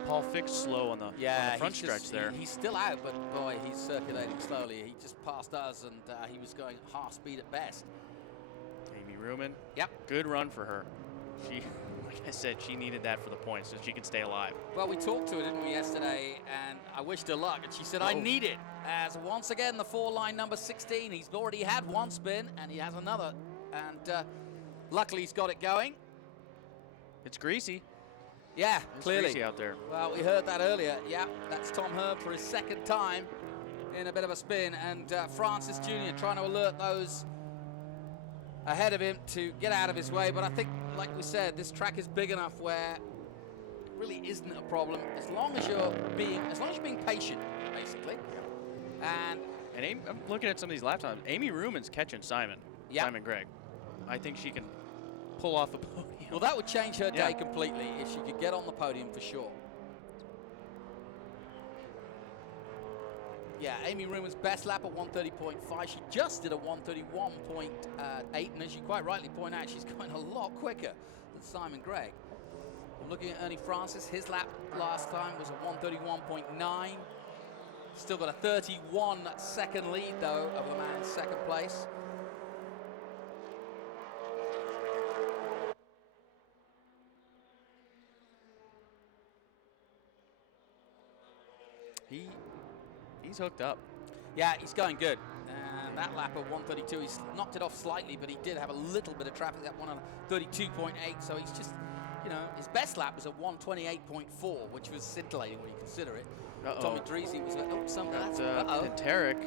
Paul Fix slow on the front stretch there. He's still out, but boy, he's circulating slowly. He just passed us, and he was going half speed at best. Amy Ruman. Yep. Good run for her. She, like I said, she needed that for the points so she could stay alive. Well, we talked to her, didn't we, yesterday, and I wished her luck, and she said, I need it. As once again, the 4-line number 16, he's already had one spin, and he has another, and luckily he's got it going. It's greasy. Yeah, it's clearly. Greasy out there. Well, we heard that earlier. Yeah, that's Tom Herb for his 2nd time in a bit of a spin, and Francis Jr. trying to alert those ahead of him to get out of his way. But I think, like we said, this track is big enough where it really isn't a problem as long as you're being patient, basically. And I'm looking at some of these lap times. Amy Ruman's catching Simon Gregg. I think she can pull off the podium. Well, that would change her day completely if she could get on the podium for sure. Yeah, Amy Ruman's best lap at 1:30.5. She just did a 1:31.8, and as you quite rightly point out, she's going a lot quicker than Simon Gregg. I'm looking at Ernie Francis. His lap last time was a 1:31.9. Still got a 31-second lead, though, of the man in second place. He's hooked up. Yeah, he's going good. And that lap of 1:32, he's knocked it off slightly, but he did have a little bit of traffic. That one on 32.8, so he's just, you know, his best lap was at 1:28.4, which was scintillating when you consider it. Tommy Dreesy was at, that's Panteric.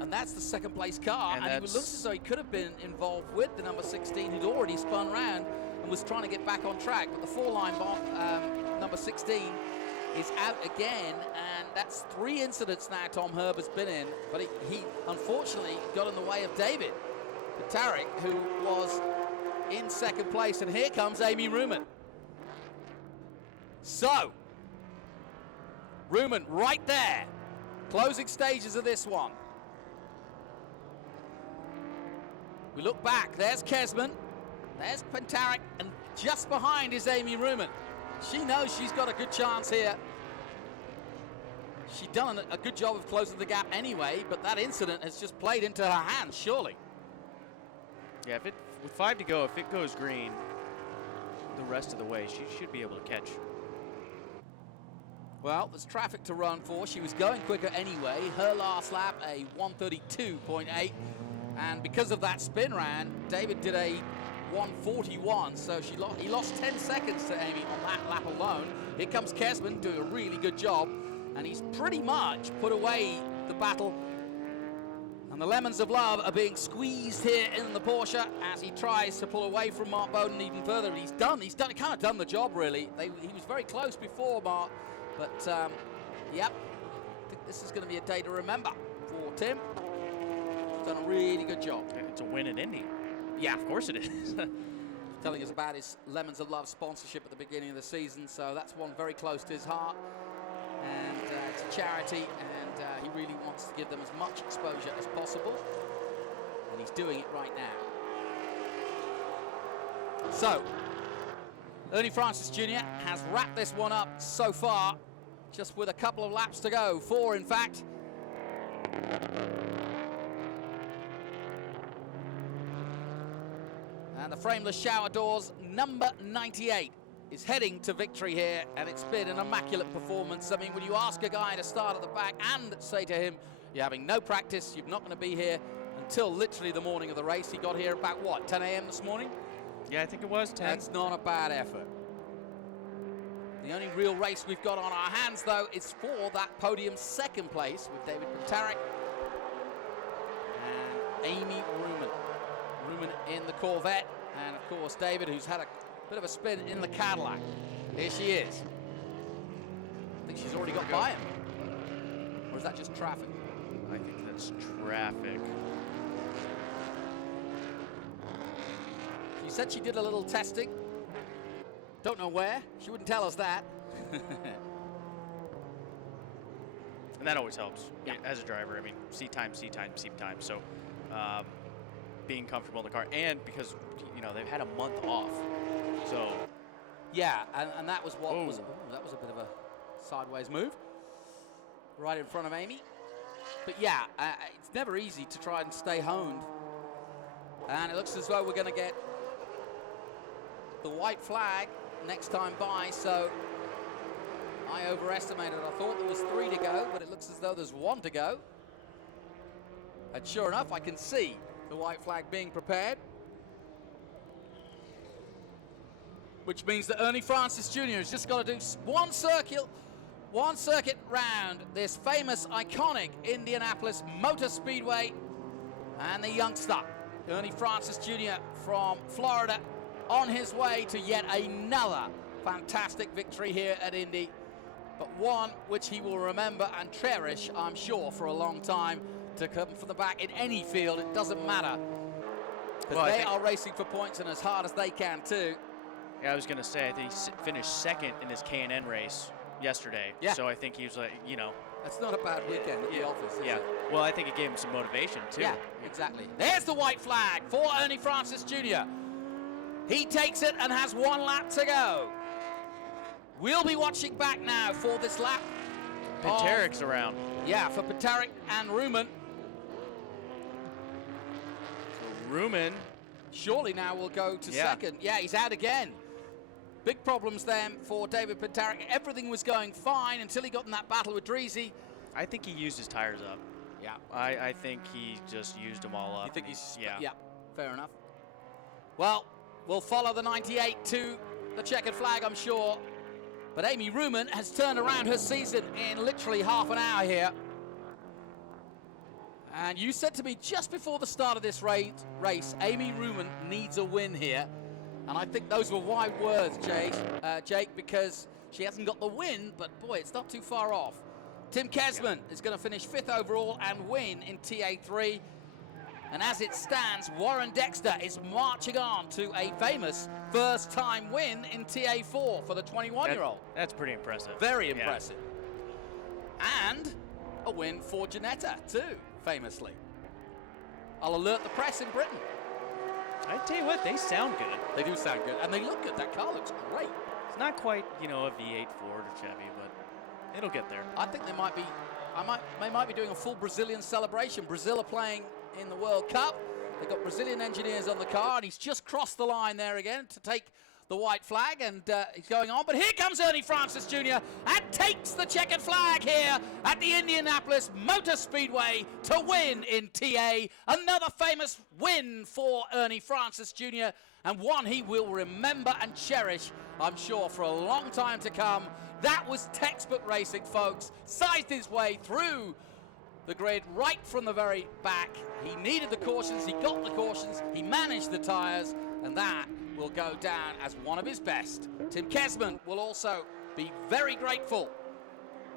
And that's the second place car, and it looks as though he could have been involved with the number 16, who'd already spun round and was trying to get back on track. But the four-line bomb, number 16, is out again, and that's 3 incidents now Tom Herbert's been in, but he unfortunately got in the way of David Panteric, who was in second place, and here comes Amy Ruman. So, Ruman right there, closing stages of this one. We look back, there's Kesman, there's Panteric, and just behind is Amy Ruman. She knows she's got a good chance here. She's done a good job of closing the gap anyway, but that incident has just played into her hands, surely. Yeah, with 5 to go, if it goes green the rest of the way, she should be able to catch. Well, there's traffic to run for. She was going quicker anyway. Her last lap, a 1:32.8. And because of that spin round, David did a 1:41, so he lost 10 seconds to Amy on that lap alone. Here comes Kesman doing a really good job, and he's pretty much put away the battle. And the lemons of love are being squeezed here in the Porsche as he tries to pull away from Mark Bowden even further. He's kind of done the job, really. He was very close before, Mark, but yep, I think this is going to be a day to remember for Tim. He's done a really good job. It's a win at Indy. Yeah, of course it is. Telling us about his Lemons of Love sponsorship at the beginning of the season, so that's one very close to his heart. And it's a charity, and he really wants to give them as much exposure as possible. And he's doing it right now. So, Ernie Francis Jr. has wrapped this one up so far, just with a couple of laps to go. 4, in fact. And the frameless shower doors, number 98, is heading to victory here, and it's been an immaculate performance. I mean, when you ask a guy to start at the back and say to him, you're having no practice, you're not going to be here until literally the morning of the race. He got here about, what, 10 a.m. this morning? Yeah, I think it was 10. That's not a bad effort. The only real race we've got on our hands, though, is for that podium second place with David Panteric and Amy Ruman. Ruman in the Corvette, and of course David, who's had a bit of a spin in the Cadillac. Here she is. I think she's already got by him. Or is that just traffic? I think that's traffic. She said she did a little testing. Don't know where. She wouldn't tell us that. And that always helps. Yeah. As a driver, I mean, seat time. So being comfortable in the car, and because, you know, they've had a month off. So yeah, and that was what was. That was a bit of a sideways move, right in front of Amy. But yeah, it's never easy to try and stay honed. And it looks as though we're going to get the white flag next time by. So I overestimated. I thought there was 3 to go, but it looks as though there's 1 to go. And sure enough, I can see the white flag being prepared, which means that Ernie Francis Jr. has just got to do one circuit round this famous, iconic Indianapolis Motor Speedway. And the youngster, Ernie Francis Jr. from Florida, on his way to yet another fantastic victory here at Indy, but one which he will remember and cherish, I'm sure, for a long time. To come from the back in any field, it doesn't matter, because they are racing for points and as hard as they can too. Yeah, I was going to say, I think he finished second in his K&N race yesterday. Yeah. So I think he was like, you know, That's not a bad weekend at the office, is Yeah. it? Well, I think it gave him some motivation, too. Yeah, exactly. There's the white flag for Ernie Francis Jr. He takes it and has 1 lap to go. We'll be watching back now for this lap. Pintaric's around. Yeah, for Pintaric and Ruman. Ruman. Surely now will go to second. Yeah, he's out again. Big problems then for David Pintaric. Everything was going fine until he got in that battle with Dreezy. I think he used his tires up. Yeah. I think he just used them all up. You think he's... Yeah. Fair enough. Well, we'll follow the 98 to the checkered flag, I'm sure. But Amy Ruman has turned around her season in literally half an hour here. And you said to me just before the start of this race, Amy Ruman needs a win here. And I think those were wise words, Jake, because she hasn't got the win, but boy, it's not too far off. Tim Kesman is going to finish 5th overall and win in TA3. And as it stands, Warren Dexter is marching on to a famous first-time win in TA4 for the 21-year-old. That's pretty impressive. Very impressive. And a win for Janetta, too, famously. I'll alert the press in Britain. I tell you what, they sound good. They do sound good, and they look good. That car looks great. It's not quite, a V8 Ford or Chevy, but it'll get there. I think they might be doing a full Brazilian celebration. Brazil are playing in the World Cup. They've got Brazilian engineers on the car, and he's just crossed the line there again to take the white flag, and he's going on. But here comes Ernie Francis Jr. and takes the checkered flag here at the Indianapolis Motor Speedway to win in TA. Another famous win for Ernie Francis Jr. and one he will remember and cherish, I'm sure, for a long time to come. That was textbook racing, folks. Sized his way through the grid right from the very back. He needed the cautions, he got the cautions, he managed the tires, and that will go down as one of his best. Tim Kesman will also be very grateful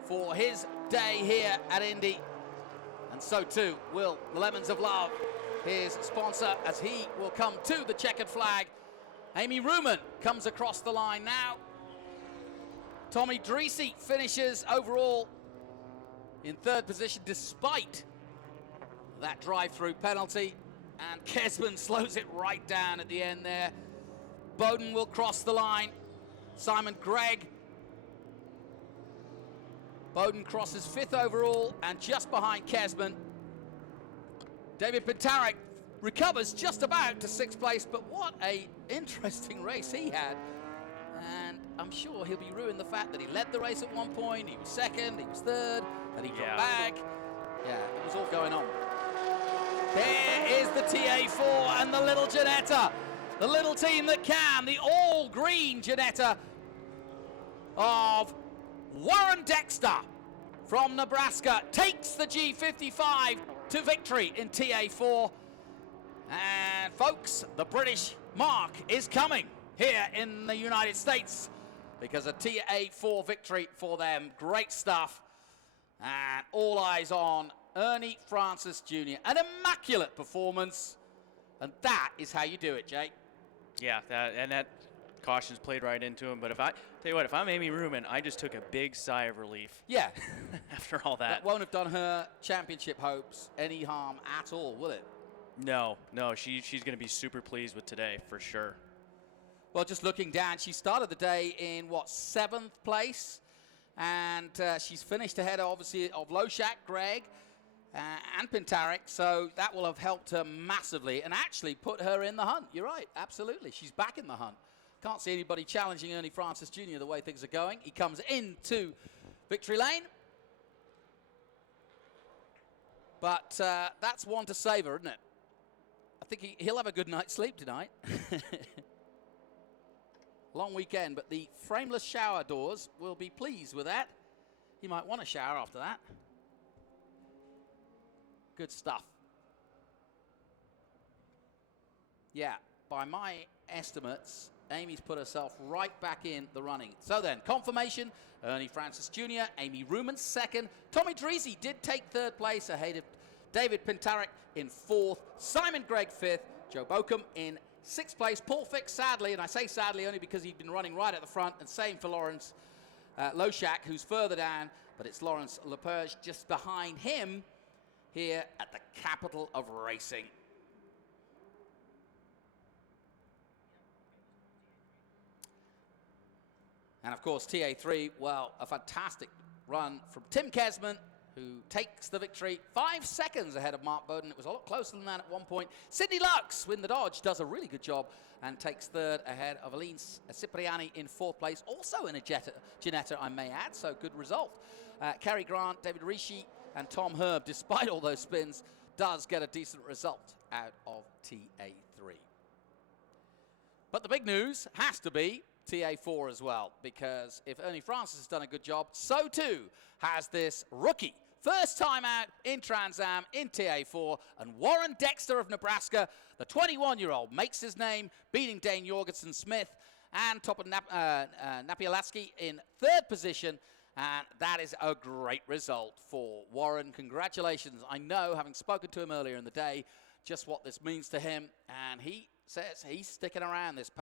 for his day here at Indy, and so too will the Lemons of Love, his sponsor, as he will come to the checkered flag. Amy Ruman comes across the line now. Tommy Dreesy finishes overall in 3rd position despite that drive-through penalty, and Kesman slows it right down at the end there. Bowden will cross the line. Simon Gregg. Bowden crosses 5th overall and just behind Kesman. David Pintaric recovers just about to 6th place, but what a interesting race he had. And I'm sure he'll be ruined the fact that he led the race at one point, he was 2nd, he was 3rd, and he dropped back. Yeah, it was all going on. There is the TA4 and the little Janetta. The little team that can, the all-green Janetta of Warren Dexter from Nebraska takes the G55 to victory in TA4. And folks, the British mark is coming here in the United States because a TA4 victory for them. Great stuff. And all eyes on Ernie Francis Jr. An immaculate performance. And that is how you do it, Jake. Yeah, that caution's played right into him. But tell you what, if I'm Amy Ruman, I just took a big sigh of relief. Yeah. After all that. That won't have done her championship hopes any harm at all, will it? No, she's going to be super pleased with today, for sure. Well, just looking down, she started the day in, 7th place? And she's finished ahead, obviously, of Loshak, Gregg, and Pintaric, so that will have helped her massively and actually put her in the hunt. You're right, absolutely. She's back in the hunt. Can't see anybody challenging Ernie Francis Jr. the way things are going. He comes into victory lane. But that's one to savour, isn't it? I think he'll have a good night's sleep tonight. Long weekend, but the frameless shower doors will be pleased with that. He might want a shower after that. Good stuff. Yeah, by my estimates, Amy's put herself right back in the running. So then, confirmation, Ernie Francis Jr., Amy Ruman 2nd. Tommy Dreesy did take 3rd place ahead of David Pintaric in 4th. Simon Gregg 5th. Joe Bokum in 6th place. Paul Fick, sadly, and I say sadly only because he'd been running right at the front, and same for Lawrence Loshak, who's further down, but it's Lawrence Lepage just behind him here at the capital of racing. And of course, TA3, well, a fantastic run from Tim Kesman, who takes the victory 5 seconds ahead of Mark Bowden. It was a lot closer than that at one point. Sidney Lux, win the Dodge, does a really good job and takes third ahead of Aline Cipriani in fourth place. Also in a Ginetta, I may add, so good result. Kerry Grant, David Rishi, and Tom Herb, despite all those spins, does get a decent result out of TA3. But the big news has to be TA4 as well, because if Ernie Francis has done a good job, so too has this rookie. First time out in Trans Am in TA4, and Warren Dexter of Nebraska, the 21-year-old, makes his name, beating Dane Jorgensen-Smith and Topper Napialaski in third position, and that is a great result for Warren. Congratulations. I know, having spoken to him earlier in the day, just what this means to him, and he says he's sticking around this